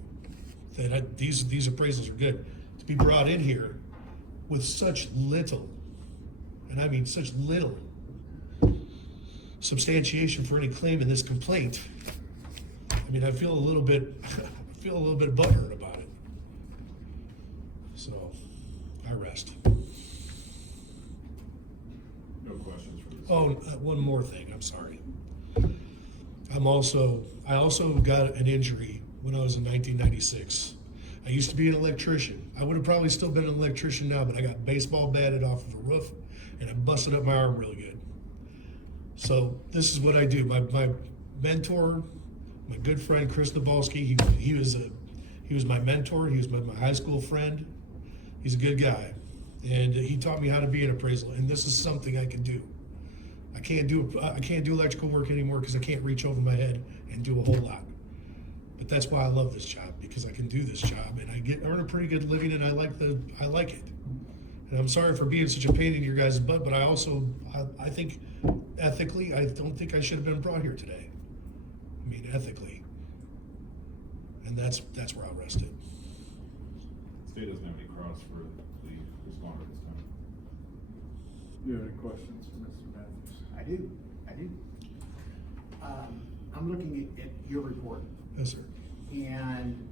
that these appraisals are good, to be brought in here with such little, and I mean such little, substantiation for any claim in this complaint, I mean, I feel a little bit butthurt about it. So, I rest. No questions for this? Oh, one more thing, I'm sorry. I also got an injury when I was in 1996. I used to be an electrician. I would have probably still been an electrician now, but I got baseball batted off of a roof and I busted up my arm really good. So this is what I do. My mentor, my good friend Chris Nabalski, he was my mentor. He was my high school friend. He's a good guy, and he taught me how to be an appraisal. And this is something I can do. I can't do electrical work anymore because I can't reach over my head and do a whole lot. But that's why I love this job, because I can do this job and I earn a pretty good living, and I like it. And I'm sorry for being such a pain in your guys' butt, but I think ethically, I don't think I should have been brought here today. I mean, ethically. And that's where I'll rest it. State doesn't have any cross for the responder this time. Do you have any questions for Mr. Matthews? I do. I'm looking at your report, Yes, sir. and,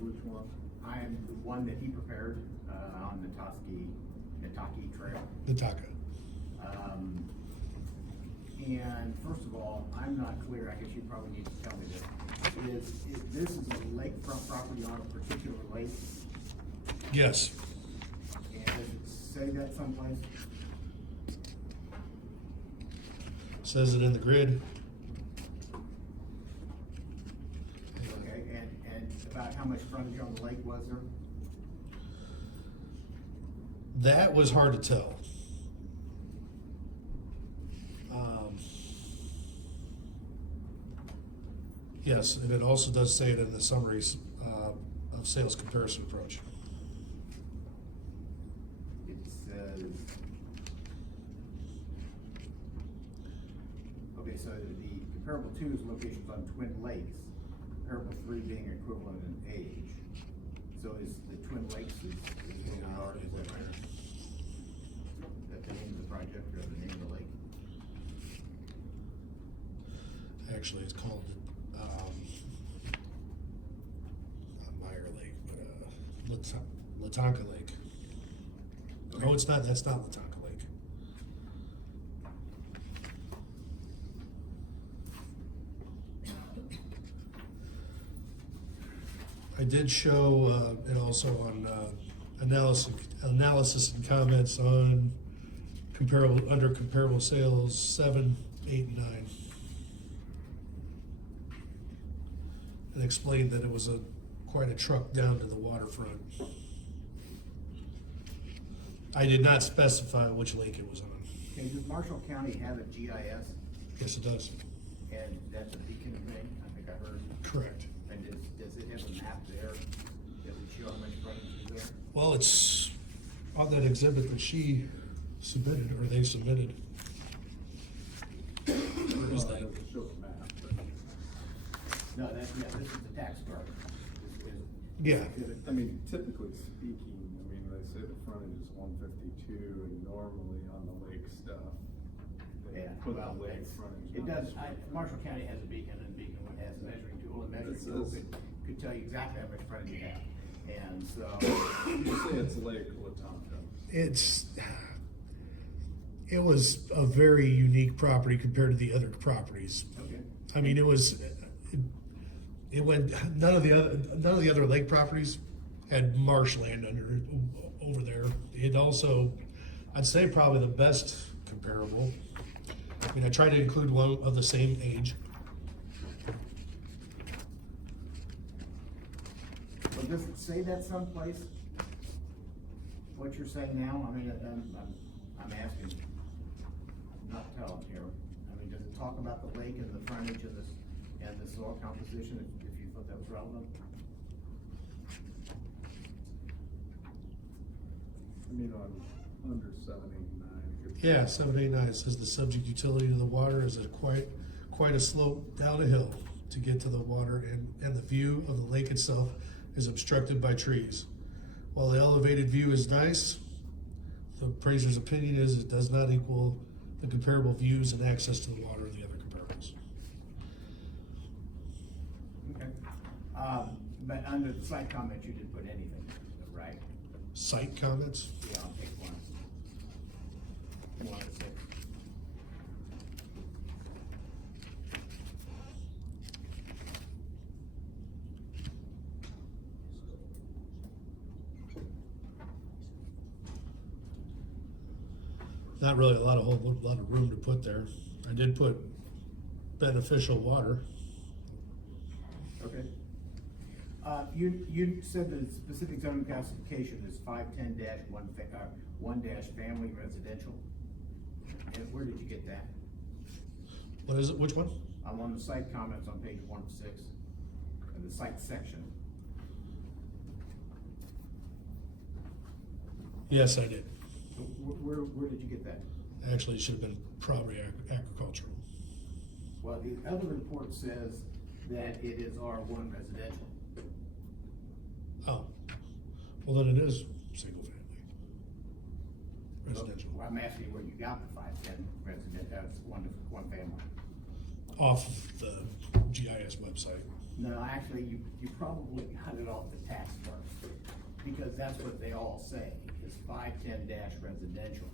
Which one? I am the one that he prepared, on the Nataki Trail. The TACA. And first of all, I'm not clear, I guess you probably need to tell me this. Is this a lakefront property on a particular lake? Yes. And does it say that someplace? Says it in the grid. Okay, and about how much frontage on the lake was there? That was hard to tell. Yes, and it also does say it in the summaries of sales comparison approach. It says, okay, so the comparable 2 is locations on Twin Lakes, comparable 3 being equivalent in age. So is the Twin Lakes is where we are, is that right? the name of the project or the name of the lake? Actually, it's called, not Meyer Lake, but, Latonka Lake. No, it's not, that's not Latonka Lake. I did show, and also on, analysis and comments on under comparable sales, 7, 8, and 9. And explained that it was quite a truck down to the waterfront. I did not specify which lake it was on. Okay, does Marshall County have a GIS? Yes, it does. And that's a beacon thing, I think I heard. Correct. And does it have a map there that would show how much frontage is there? Well, it's on that exhibit that she submitted, or they submitted. Where is that? It doesn't show the map, but. No, this is the tax card. Yeah. I mean, typically speaking, I mean, they say the frontage is 152, and normally on the lake stuff, they Yeah, put well, the lake it's- frontage. it on does, the street. Marshall County has a beacon, and Beacon has a measuring tool, and measuring It tool says- could tell you exactly how much frontage you have. And so, You say it's Lake Latonka. It was a very unique property compared to the other properties. okay, I mean, it went, none of the other lake properties had marshland over there. It also, I'd say probably the best comparable. I mean, I tried to include one of the same age. but does it say that someplace? What you're saying now, I mean, I'm asking, not telling here. I mean, does it talk about the lake and the frontage and the soil composition, if you thought that was relevant? I mean, on under 789. Yeah, 789 says the subject utility to the water is quite a slope down a hill to get to the water, and the view of the lake itself is obstructed by trees. While the elevated view is nice, the appraiser's opinion is it does not equal the comparable views and access to the water of the other comparables. Okay. But under the site comments, you didn't put anything, right? Site comments? Yeah, I'll take one. 1 of 6. Not really a lot of room to put there. I did put beneficial water. Okay. You said the specific zoning classification is 510-1 family residential. And where did you get that? What is it? Which one? I'm on the site comments on page 1 of 6, in the site section. Yes, I did. So where did you get that? Actually, it should have been probably agricultural. Well, the other report says that it is R1 residential. Oh, well then it is single family. Residential. Well, I'm asking where you got the 510 resident, that's one family. Off of the GIS website. No, actually, you probably got it off the tax card, because that's what they all say, is 510-residential,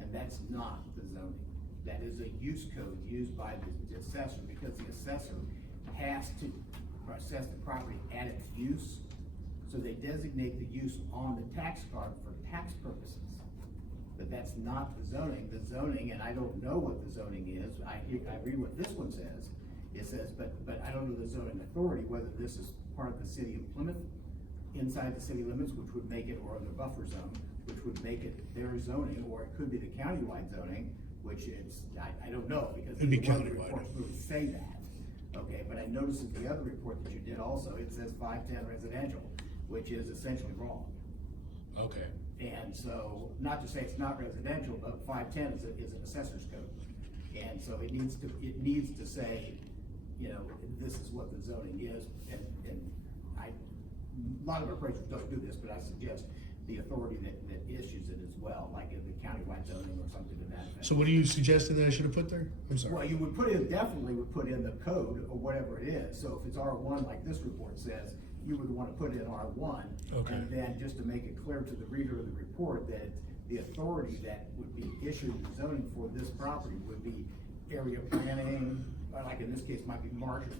and that's not the zoning. That is a use code used by the assessor, because the assessor has to assess the property at its use, so they designate the use on the tax card for tax purposes. But that's not the zoning. The zoning, and I don't know what the zoning is, I read what this one says. It says, but I don't know the zoning authority, whether this is part of the city of Plymouth, inside the city limits, which would make it, or the buffer zone, which would make it their zoning, or it could be the countywide zoning, which is, I don't know, because It'd be neither one of the countywide. reports really say that. Okay, but I noticed in the other report that you did also, it says 510 residential, which is essentially wrong. Okay. And so, not to say it's not residential, but 510 is an assessor's code. And so it needs to say, you know, this is what the zoning is, and a lot of appraisers don't do this, but I suggest the authority that issues it as well, like in the countywide zoning or something to that effect. So what are you suggesting that I should have put there? I'm Well, sorry. you would definitely would put in the code or whatever it is, so if it's R1, like this report says, you would wanna put in R1. Okay. And then just to make it clear to the reader of the report that the authority that would be issued the zoning for this property would be area planning, or like in this case, might be Marshall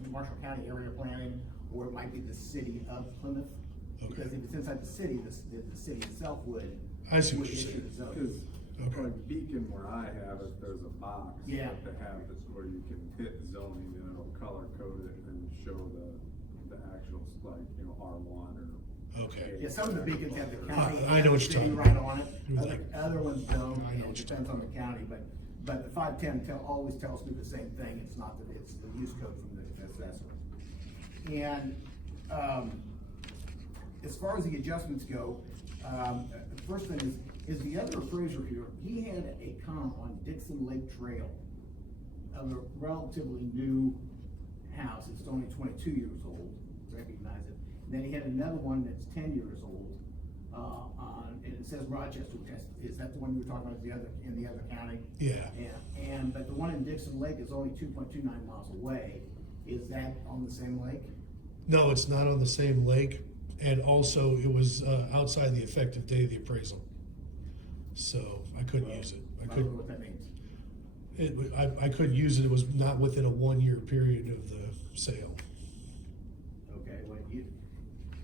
County area planning, or it might be the city of Plymouth. Because Okay. if it's inside the city, the city itself would. I see what would you're issue saying. the zoning. Cause Okay. like Beacon where I have it, there's a box. Yeah. That they have this where you can hit zoning and it'll color code it and show the actual, like, you know, R1 or. Okay. Yeah, some of the beacons have the county. I know what you're city talking right about. on it, With other, like- other ones don't, I know and what it you're depends on the county, but the 510 always tells me the same thing, it's not that, it's the use code from the assessor. And, as far as the adjustments go, the first thing is the other appraiser here, he had a comp on Dixon Lake Trail of a relatively new house, it's only 22 years old, recognize it. And then he had another one that's 10 years old, and it says Rochester, is that the one you were talking about, in the other county? Yeah. But the one in Dixon Lake is only 2.29 miles away, is that on the same lake? No, it's not on the same lake, and also it was outside the effective date of the appraisal. So I couldn't use it. I don't know what that means. I couldn't use it. It was not within a 1 year period of the sale. Okay,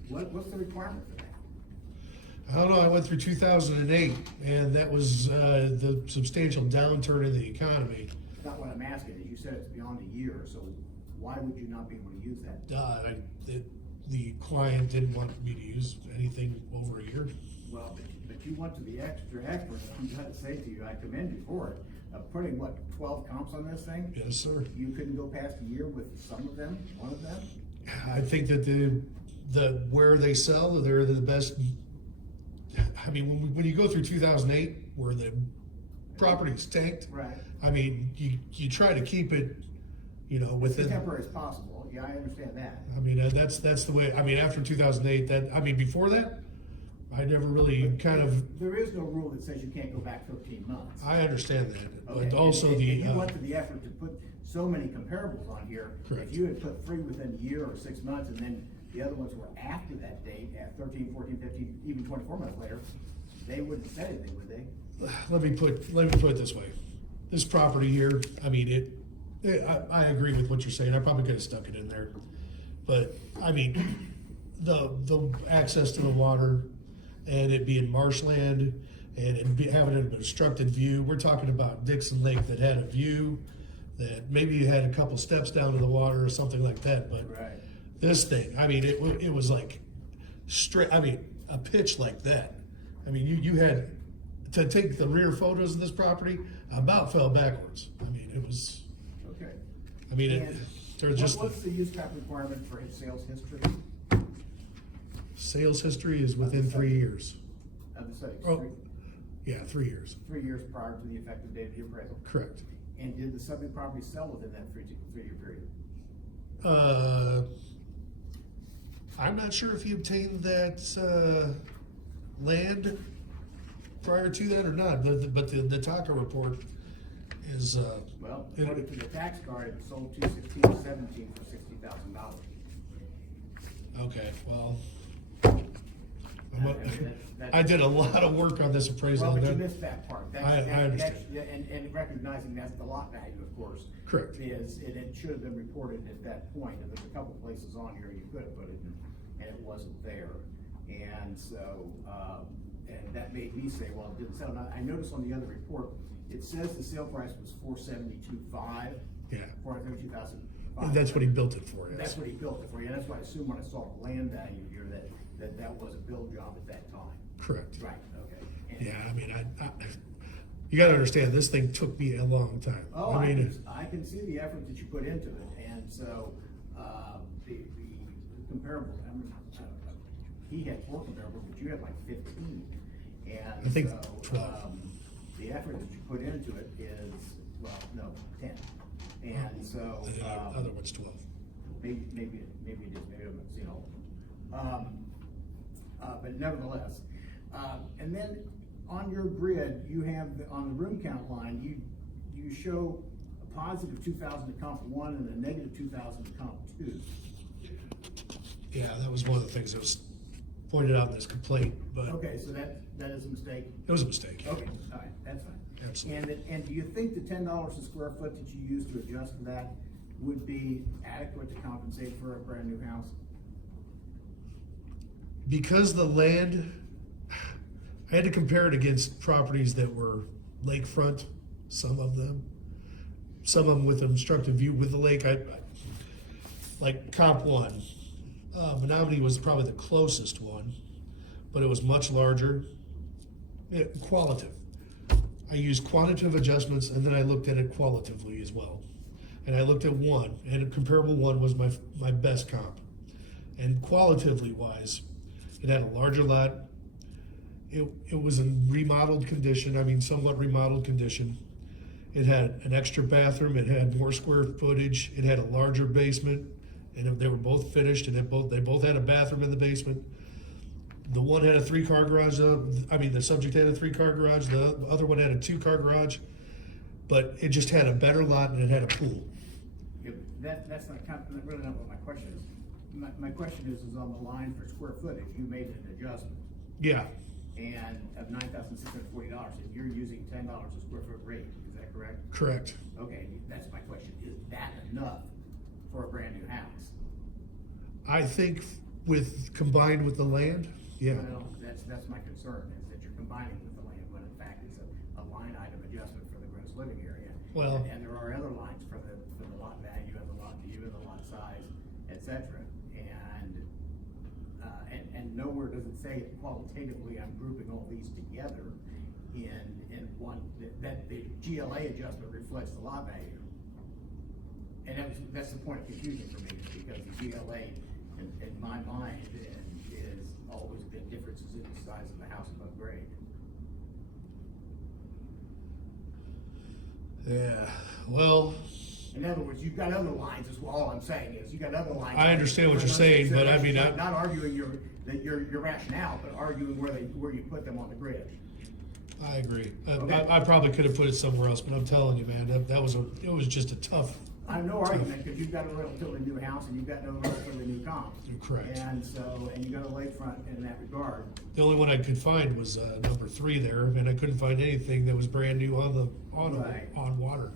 what's the requirement for that? I don't know, I went through 2008, and that was the substantial downturn in the economy. It's not what I'm asking, is you said it's beyond a year, so why would you not be able to use that? The client didn't want me to use anything over a year. Well, but you went to the extra effort, I'm gonna say to you, I commend you for it, putting what, 12 comps on this thing? Yes, sir. You couldn't go past a year with some of them, one of them? I think that the where they sell, they're the best. I mean, when you go through 2008, where the property's tanked, Right. I mean, you try to keep it, you know, As within. temporary as possible, yeah, I understand that. I mean, that's the way. I mean, after 2008, before that, I never really kind of. There is no rule that says you can't go back 13 months. I understand that, Okay, but also and the. you went to the effort to put so many comparables on here. Correct. If you had put 3 within a year or 6 months, and then the other ones were after that date, at 13, 14, 15, even 24 months later, they wouldn't say anything, would they? Let me put it this way. This property here, I mean, I agree with what you're saying. I probably could have stuck it in there. But, I mean, the access to the water and it being marshland and having an obstructed view. We're talking about Dixon Lake that had a view, that maybe you had a couple steps down to the water or something like that. But Right. this thing, I mean, it was like straight, I mean, a pitch like that. I mean, you had to take the rear photos of this property, about fell backwards. I mean, it was, Okay. I mean, And there's just, what's the use tax requirement for his sales history sales history is within 3 year. of the subject? Oh. Yeah, 3 years. 3 years prior to the effective date of the appraisal. Correct. And did the subject property sell within that 3-year period? I'm not sure if he obtained that, land prior to that or not, but the TACA report is, Well, It- according to the tax card, it sold 2/16/17 for $60,000. okay, well. That's- I did a lot of work on this appraisal. Well, but you That- missed that part. I understand. Yeah, and recognizing that's the lot value, of course. Correct. And it should have been reported at that point, and there's a couple places on here you could have put it, and it wasn't there. And so, and that made me say, well, it didn't sell. Now, I noticed on the other report, it says the sale price was $472,500. Yeah. $472,500. That's what he built it for, yes. That's what he built it for, yeah, that's why I assumed when I saw the land value here, that was a build job at that time. Correct. Right, okay. And- Yeah, I mean, you gotta understand, this thing took me a long time. Oh, I mean, I can see the effort that you put into it, and so, the comparable, I mean, he had 4 comparables, but you had like 15. And I think so, 12. The effort that you put into it is, well, no, 10. And so, and the other one's 12. maybe it is, maybe I haven't seen all of them. But nevertheless, And then on your grid, you have, on the room count line, you show a positive 2,000 to comp 1 and a negative 2,000 to comp 2. Yeah, that was one of the things that was pointed out in this complaint, but Okay, so that is a mistake? it was a mistake. Okay, all right, that's fine. Absolutely. And do you think the $10 a square foot that you use to adjust for that would be adequate to compensate for a brand new house? Because the land, I had to compare it against properties that were lakefront, some of them with an obstructive view with the lake. Like comp 1, Menominee was probably the closest one, but it was much larger. Qualitative. I used quantitative adjustments and then I looked at it qualitatively as well. And I looked at 1, and a comparable 1 was my best comp. And qualitatively wise, it had a larger lot. It was in remodeled condition, somewhat remodeled condition. It had an extra bathroom, it had more square footage, it had a larger basement, and they were both finished, and they both had a bathroom in the basement. The one had a 3-car garage, the subject had a 3-car garage, the other one had a 2-car garage, but it just had a better lot and it had a pool. Yeah, that's not really not what my question is. My question is on the line for square footage, you made an adjustment. Yeah, And of $9,640, and you're using $10 a square foot rate, is that correct? correct. Okay, that's my question, is that enough for a brand new house? I think combined with the land, yeah. Well, that's my concern, is that you're combining with the land, when in fact it's a line item adjustment for the gross living area. Well- And there are other lines for the lot value and the lot view and the lot size, et cetera. And nowhere does it say qualitatively, I'm grouping all these together in one, that the GLA adjustment reflects the lot value. And that's the point of confusion for me, because the GLA, in my mind, is always been differences in the size of the house above grade. Yeah, well, In other words, you've got other lines, is all I'm saying, is you got other lines. I understand what you're saying, but I mean, Not arguing your rationale, but arguing where you put them on the grid. I agree. Okay. I probably could have put it somewhere else, but I'm telling you, man, it was just a tough. I have no argument, because you've got a relatively new house and you've got no relatively new comps. You're correct. And you got a lakefront in that regard. The only one I could find was number 3 there, and I couldn't find anything that was brand new on Right. water.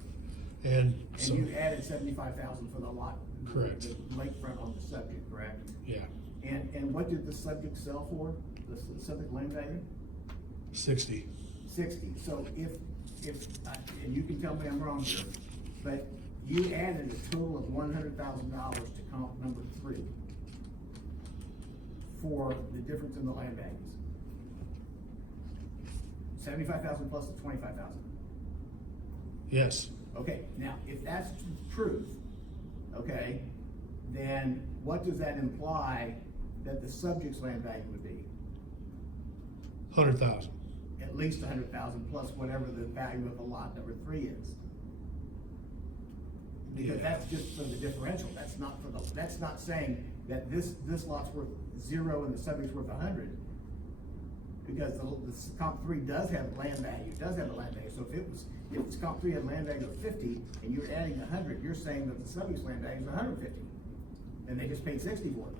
And And so, you added $75,000 for the lot. Correct. The lakefront on the subject, correct? yeah, And what did the subject sell for, the subject land value? 60. 60, so if, and you can tell me I'm wrong here, but you added a total of $100,000 to comp number 3 for the difference in the land values. 75,000 plus the 25,000. Yes. Okay, now, if that's truth, okay, then what does that imply that the subject's land value would be? 100,000. At least 100,000 plus whatever the value of the lot number 3 is. Because Yeah. that's just for the differential, that's not saying that this lot's worth 0 and the subject's worth 100. Because the comp 3 does have land value, so if comp 3 had land value of 50 and you're adding 100, you're saying that the subject's land value is 150. And they just paid 60 for it.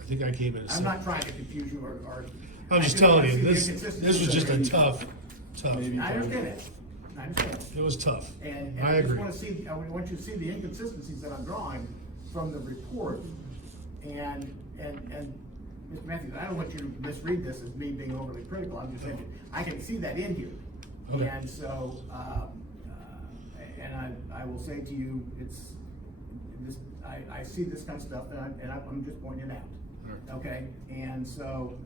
I think I came in. I'm not trying to confuse you or. I'm just I telling wanna you, see the this was just a inconsistencies. tough. I understand it, I understand. It was tough. And I I just agree. I want you to see the inconsistencies that I'm drawing from the report. And Mr. Matthews, I don't want you to misread this as me being overly critical, I'm just saying, I can see that in here. Okay. And so, and I will say to you, I see this kind of stuff, and I'm just pointing it out. Alright. Okay, and so,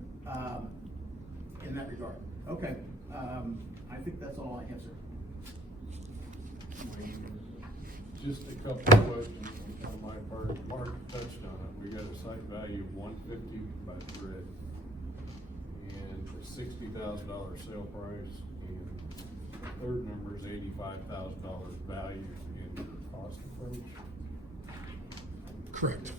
in that regard, okay, I think that's all I have, sir. Just a couple of questions on my part. Mark touched on it. We got a site value of $150 by the grid and a $60,000 sale price, and the third number is $85,000 value in your cost approach. Correct.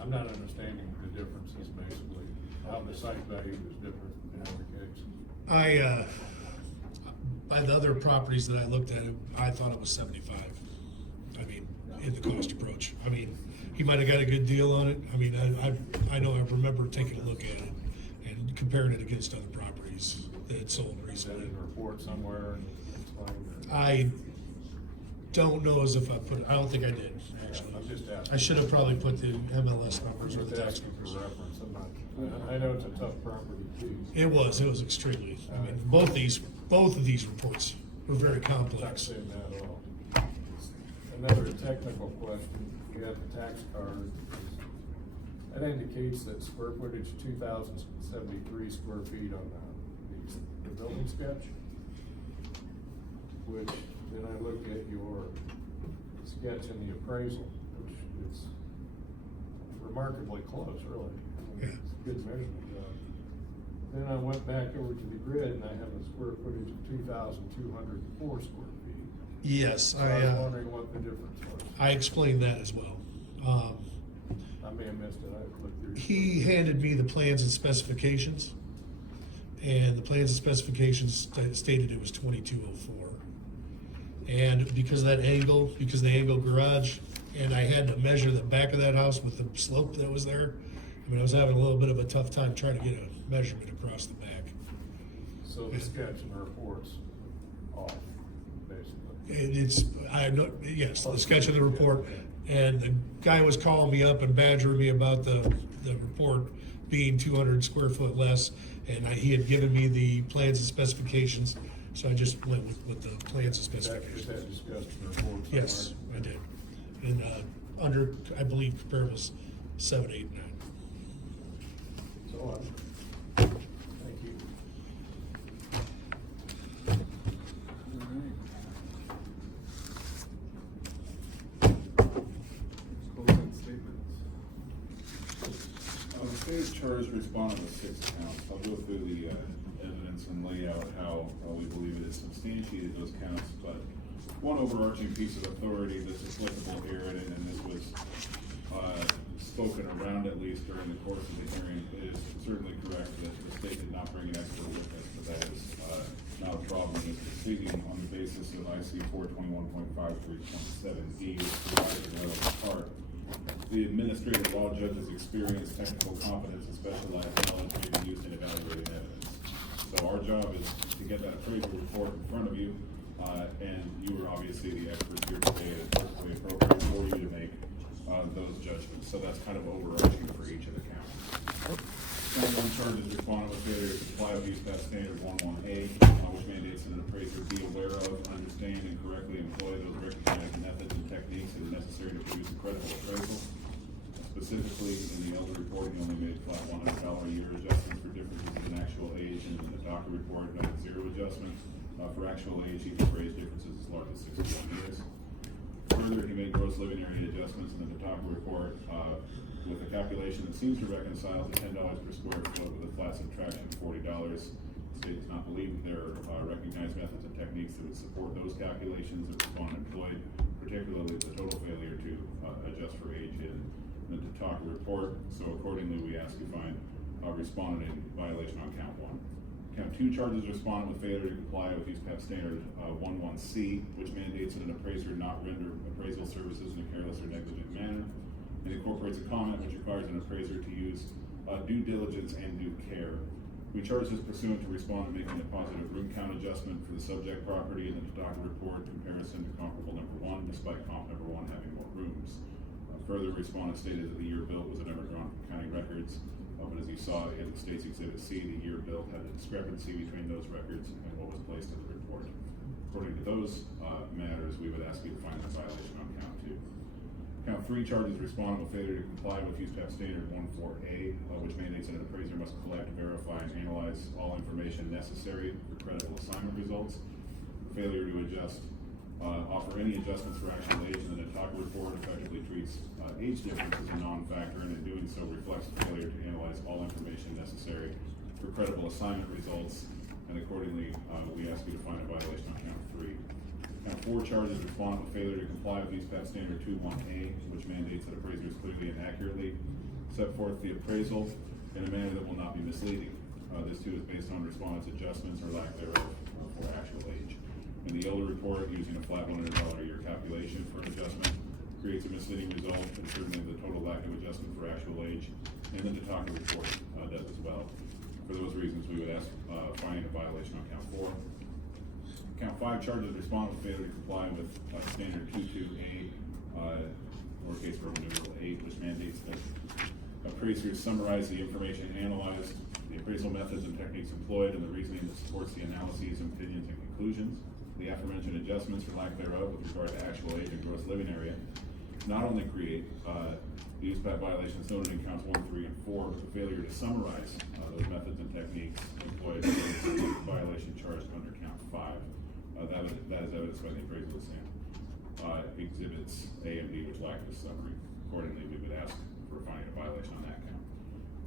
I'm I'm not understanding the differences basically, how the site value is different in every case. By the other properties that I looked at, I thought it was 75. I mean, in the cost approach. I mean, he might have got a good deal on it. I mean, I know I remember taking a look at it and comparing it against other properties that had sold Is that recently. in a report somewhere and explained that? I don't know as if I put, I don't think I did, actually. I'm just asking. I should have probably put the MLS I'm numbers or just the tax asking for numbers. reference, I know it's a tough property too. It was extremely, I mean, both of these reports were very Not complex. saying that at all. Another technical question, you have the tax card. That indicates that square footage, 2,073 square feet on the building sketch. Which, then I look at your sketch in the appraisal, which is remarkably close, really. I mean, it's a good measurement job. Then I went back over to the grid and I have a square footage of 2,204 square feet. Yes, So I was wondering what the difference was. I explained that as well. I may have missed it, I looked through. He handed me the plans and specifications, and the plans and specifications stated it was 2204. And because of that angle, because of the angle garage, and I had to measure the back of that house with the slope that was there, I mean, I was having a little bit of a tough time trying to get a measurement across the back. So the sketch and the report's off, basically. And it's, I know, yes, the sketch of the report, and the guy was calling me up and badgering me about the report being 200 square foot less, and he had given me the plans and specifications, so I just went with the plans and Is specifications. that discussed in the report somewhere? Yes, I did. And, under, I believe, comparables 7, 8, 9. So, thank you. Closing statements. The state charged respondent with 6 counts. I'll go through the evidence and lay out how we believe it is substantiated those counts, but one overarching piece of authority that's applicable here, and this was spoken around at least during the course of the hearing, it is certainly correct that the state did not bring an expert witness, but that is not a problem. It's proceeding on the basis of IC 421.53.7D, which provides the relevant part. The administrative law judge's experience, technical competence, and specialized knowledge may be used in evaluating evidence. So our job is to get that appraisal report in front of you, and you are obviously the experts here today, and it's perfectly appropriate for you to make those judgments. So that's kind of overarching for each of the counts. Count 1 charges respondent with failure to comply with USPAT standard 11A, which mandates that an appraiser be aware of, understand, and correctly employ those recognized methods and techniques that are necessary to produce a credible appraisal. Specifically, in the elder report, he only made flat $100 a year adjustments for differences in actual age, and in the DACA report, noted 0 adjustments for actual age, even for age differences as large as 61 years. Further, he made gross living area adjustments in the DACA report with a calculation that seems to reconcile to $10 per square foot with a flat subtraction of $40. The state does not believe that there are recognized methods and techniques that would support those calculations that respondent employed, particularly the total failure to adjust for age in the DACA report. So accordingly, we ask you find respondent in violation on count 1. Count 2 charges respondent with failure to comply with USPAP standard 11C, which mandates that an appraiser not render appraisal services in a careless or negligent manner. It incorporates a comment which requires an appraiser to use due diligence and due care. We charge this pursuant to respondent making a positive room count adjustment for the subject property in the DACA report in comparison to comparable number 1, despite comp number 1 having more rooms. Further, respondent stated that the year built was never drawn from county records. But as you saw in the state's exhibit C, the year built had a discrepancy between those records and what was placed in the report. According to those matters, we would ask you to find a violation on count 2. Count 3 charges respondent with failure to comply with USPAP standard 14A, which mandates that an appraiser must collect, verify, and analyze all information necessary for credible assignment results. Failure to offer any adjustments for actual age in the DACA report effectively treats age difference as a non-factor, and in doing so reflects the failure to analyze all information necessary for credible assignment results, and accordingly, we ask you to find a violation on count 3. Count 4 charges respondent with failure to comply with ESPAT Standard 2.1A, which mandates that appraisers clearly and accurately set forth the appraisal in a manner that will not be misleading. This too is based on respondent's adjustments or lack thereof for actual age. In the Elder report, using a flat $100 a year calculation for an adjustment creates a misleading result, and certainly the total lack of adjustment for actual age. And then the Talker report does as well. For those reasons, we would ask finding a violation on count 4. Count 5 charges respondent with failure to comply with Standard 22A, lowercase Roman numeral 8, which mandates that appraisers summarize the information analyzed, the appraisal methods and techniques employed, and the reasoning that supports the analyses, opinions, and conclusions. The aforementioned adjustments or lack thereof with regard to actual age and gross living area not only create the ESPAT violations noted in counts 1, 3, and 4, but the failure to summarize those methods and techniques employed is a violation charged under count 5. That is evidenced by the appraisal exam. Exhibits A and B, which lack a summary. Accordingly, we would ask for finding a violation on that count.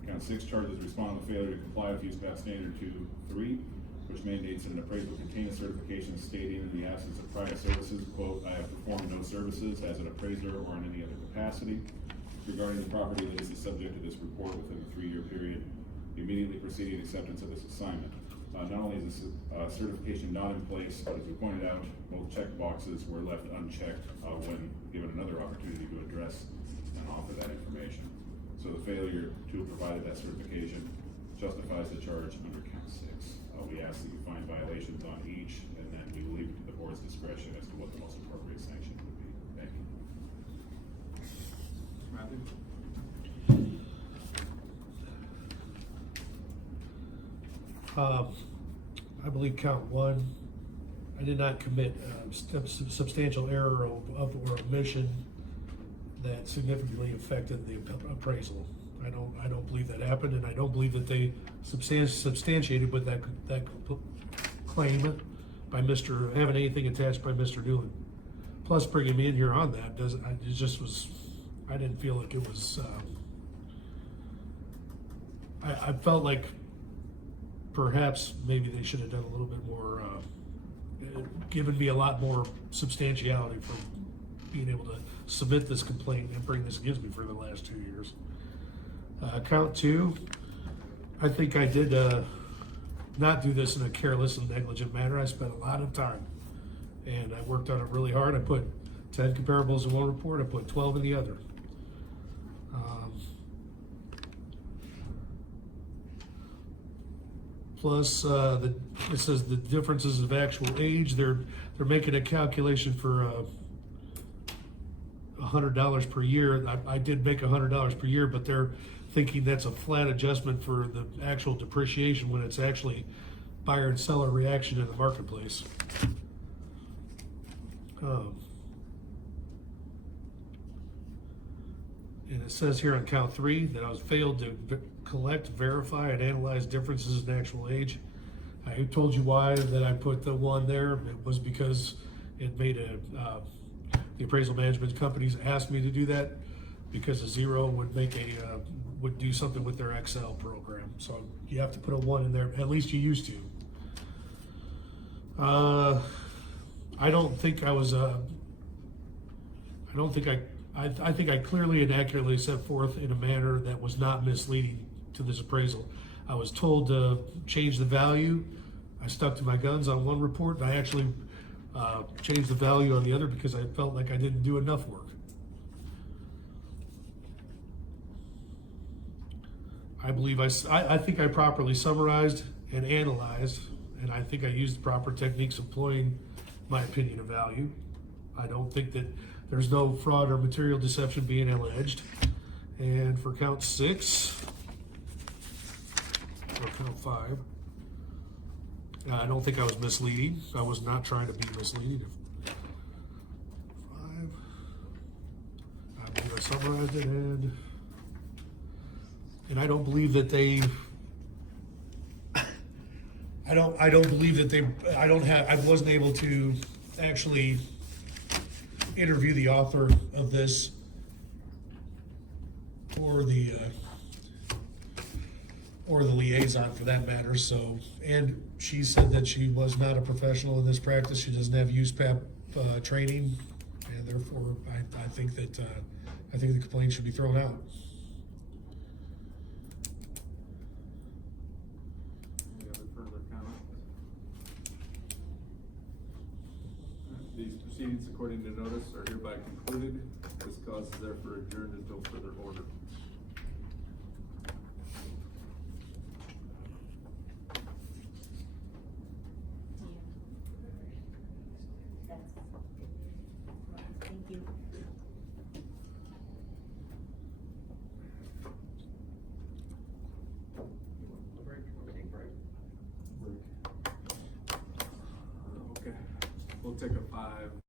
Count 6 charges respondent with failure to comply with ESPAT Standard 2.3, which mandates that an appraisal contain a certification stating in the absence of prior services, quote, I have performed no services as an appraiser or in any other capacity regarding the property that is the subject of this report within the 3-year period, immediately preceding acceptance of this assignment. Not only is this certification not in place, but as we pointed out, both check boxes were left unchecked when given another opportunity to address and offer that information. So the failure to have provided that certification justifies the charge under count 6. We ask that you find violations on each, and then we leave it to the board's discretion as to what the most appropriate sanction would be. Thank you. Matthew? I believe count 1, I did not commit substantial error of or omission that significantly affected the appraisal. I don't believe that happened, and I don't believe that they substantiated with that claim by having anything attached by Mr. Newland. Plus, bringing me in here on that I didn't feel like it was. I felt like perhaps maybe they should have done a little bit more, given me a lot more substantiality for being able to submit this complaint and bring this against me for the last 2 years. Count 2, I think I did not do this in a careless and negligent manner. I spent a lot of time, and I worked on it really hard. I put 10 comparables in one report. I put 12 in the other. Plus, it says the differences of actual age. They're making a calculation for $100 per year. I did make $100 per year, but they're thinking that's a flat adjustment for the actual depreciation when it's actually buyer and seller reaction in the marketplace. And it says here on count 3 that I was failed to collect, verify, and analyze differences in actual age. I told you why that I put the 1 there. It was because it made the appraisal management companies asked me to do that because a 0 would make would do something with their Excel program. So you have to put a 1 in there. At least you used to. I don't think I was. I think I clearly and accurately set forth in a manner that was not misleading to this appraisal. I was told to change the value. I stuck to my guns on one report, and I actually changed the value on the other because I felt like I didn't do enough work. I believe I think I properly summarized and analyzed, and I think I used the proper techniques employing my opinion of value. I don't think that there's no fraud or material deception being alleged. And for count 6, or count 5, I don't think I was misleading. I was not trying to be misleading. 5, I believe I summarized it, and I don't believe that they. I don't believe that they. I wasn't able to actually interview the author of this or the liaison for that matter. So, and she said that she was not a professional in this practice. She doesn't have training, and therefore, I think that, I think the complaint should be thrown out. Any other further comments? These proceedings, according to notice, are hereby concluded. This cause is therefore adjourned until further order. Thank you. Okay, we'll take a 5.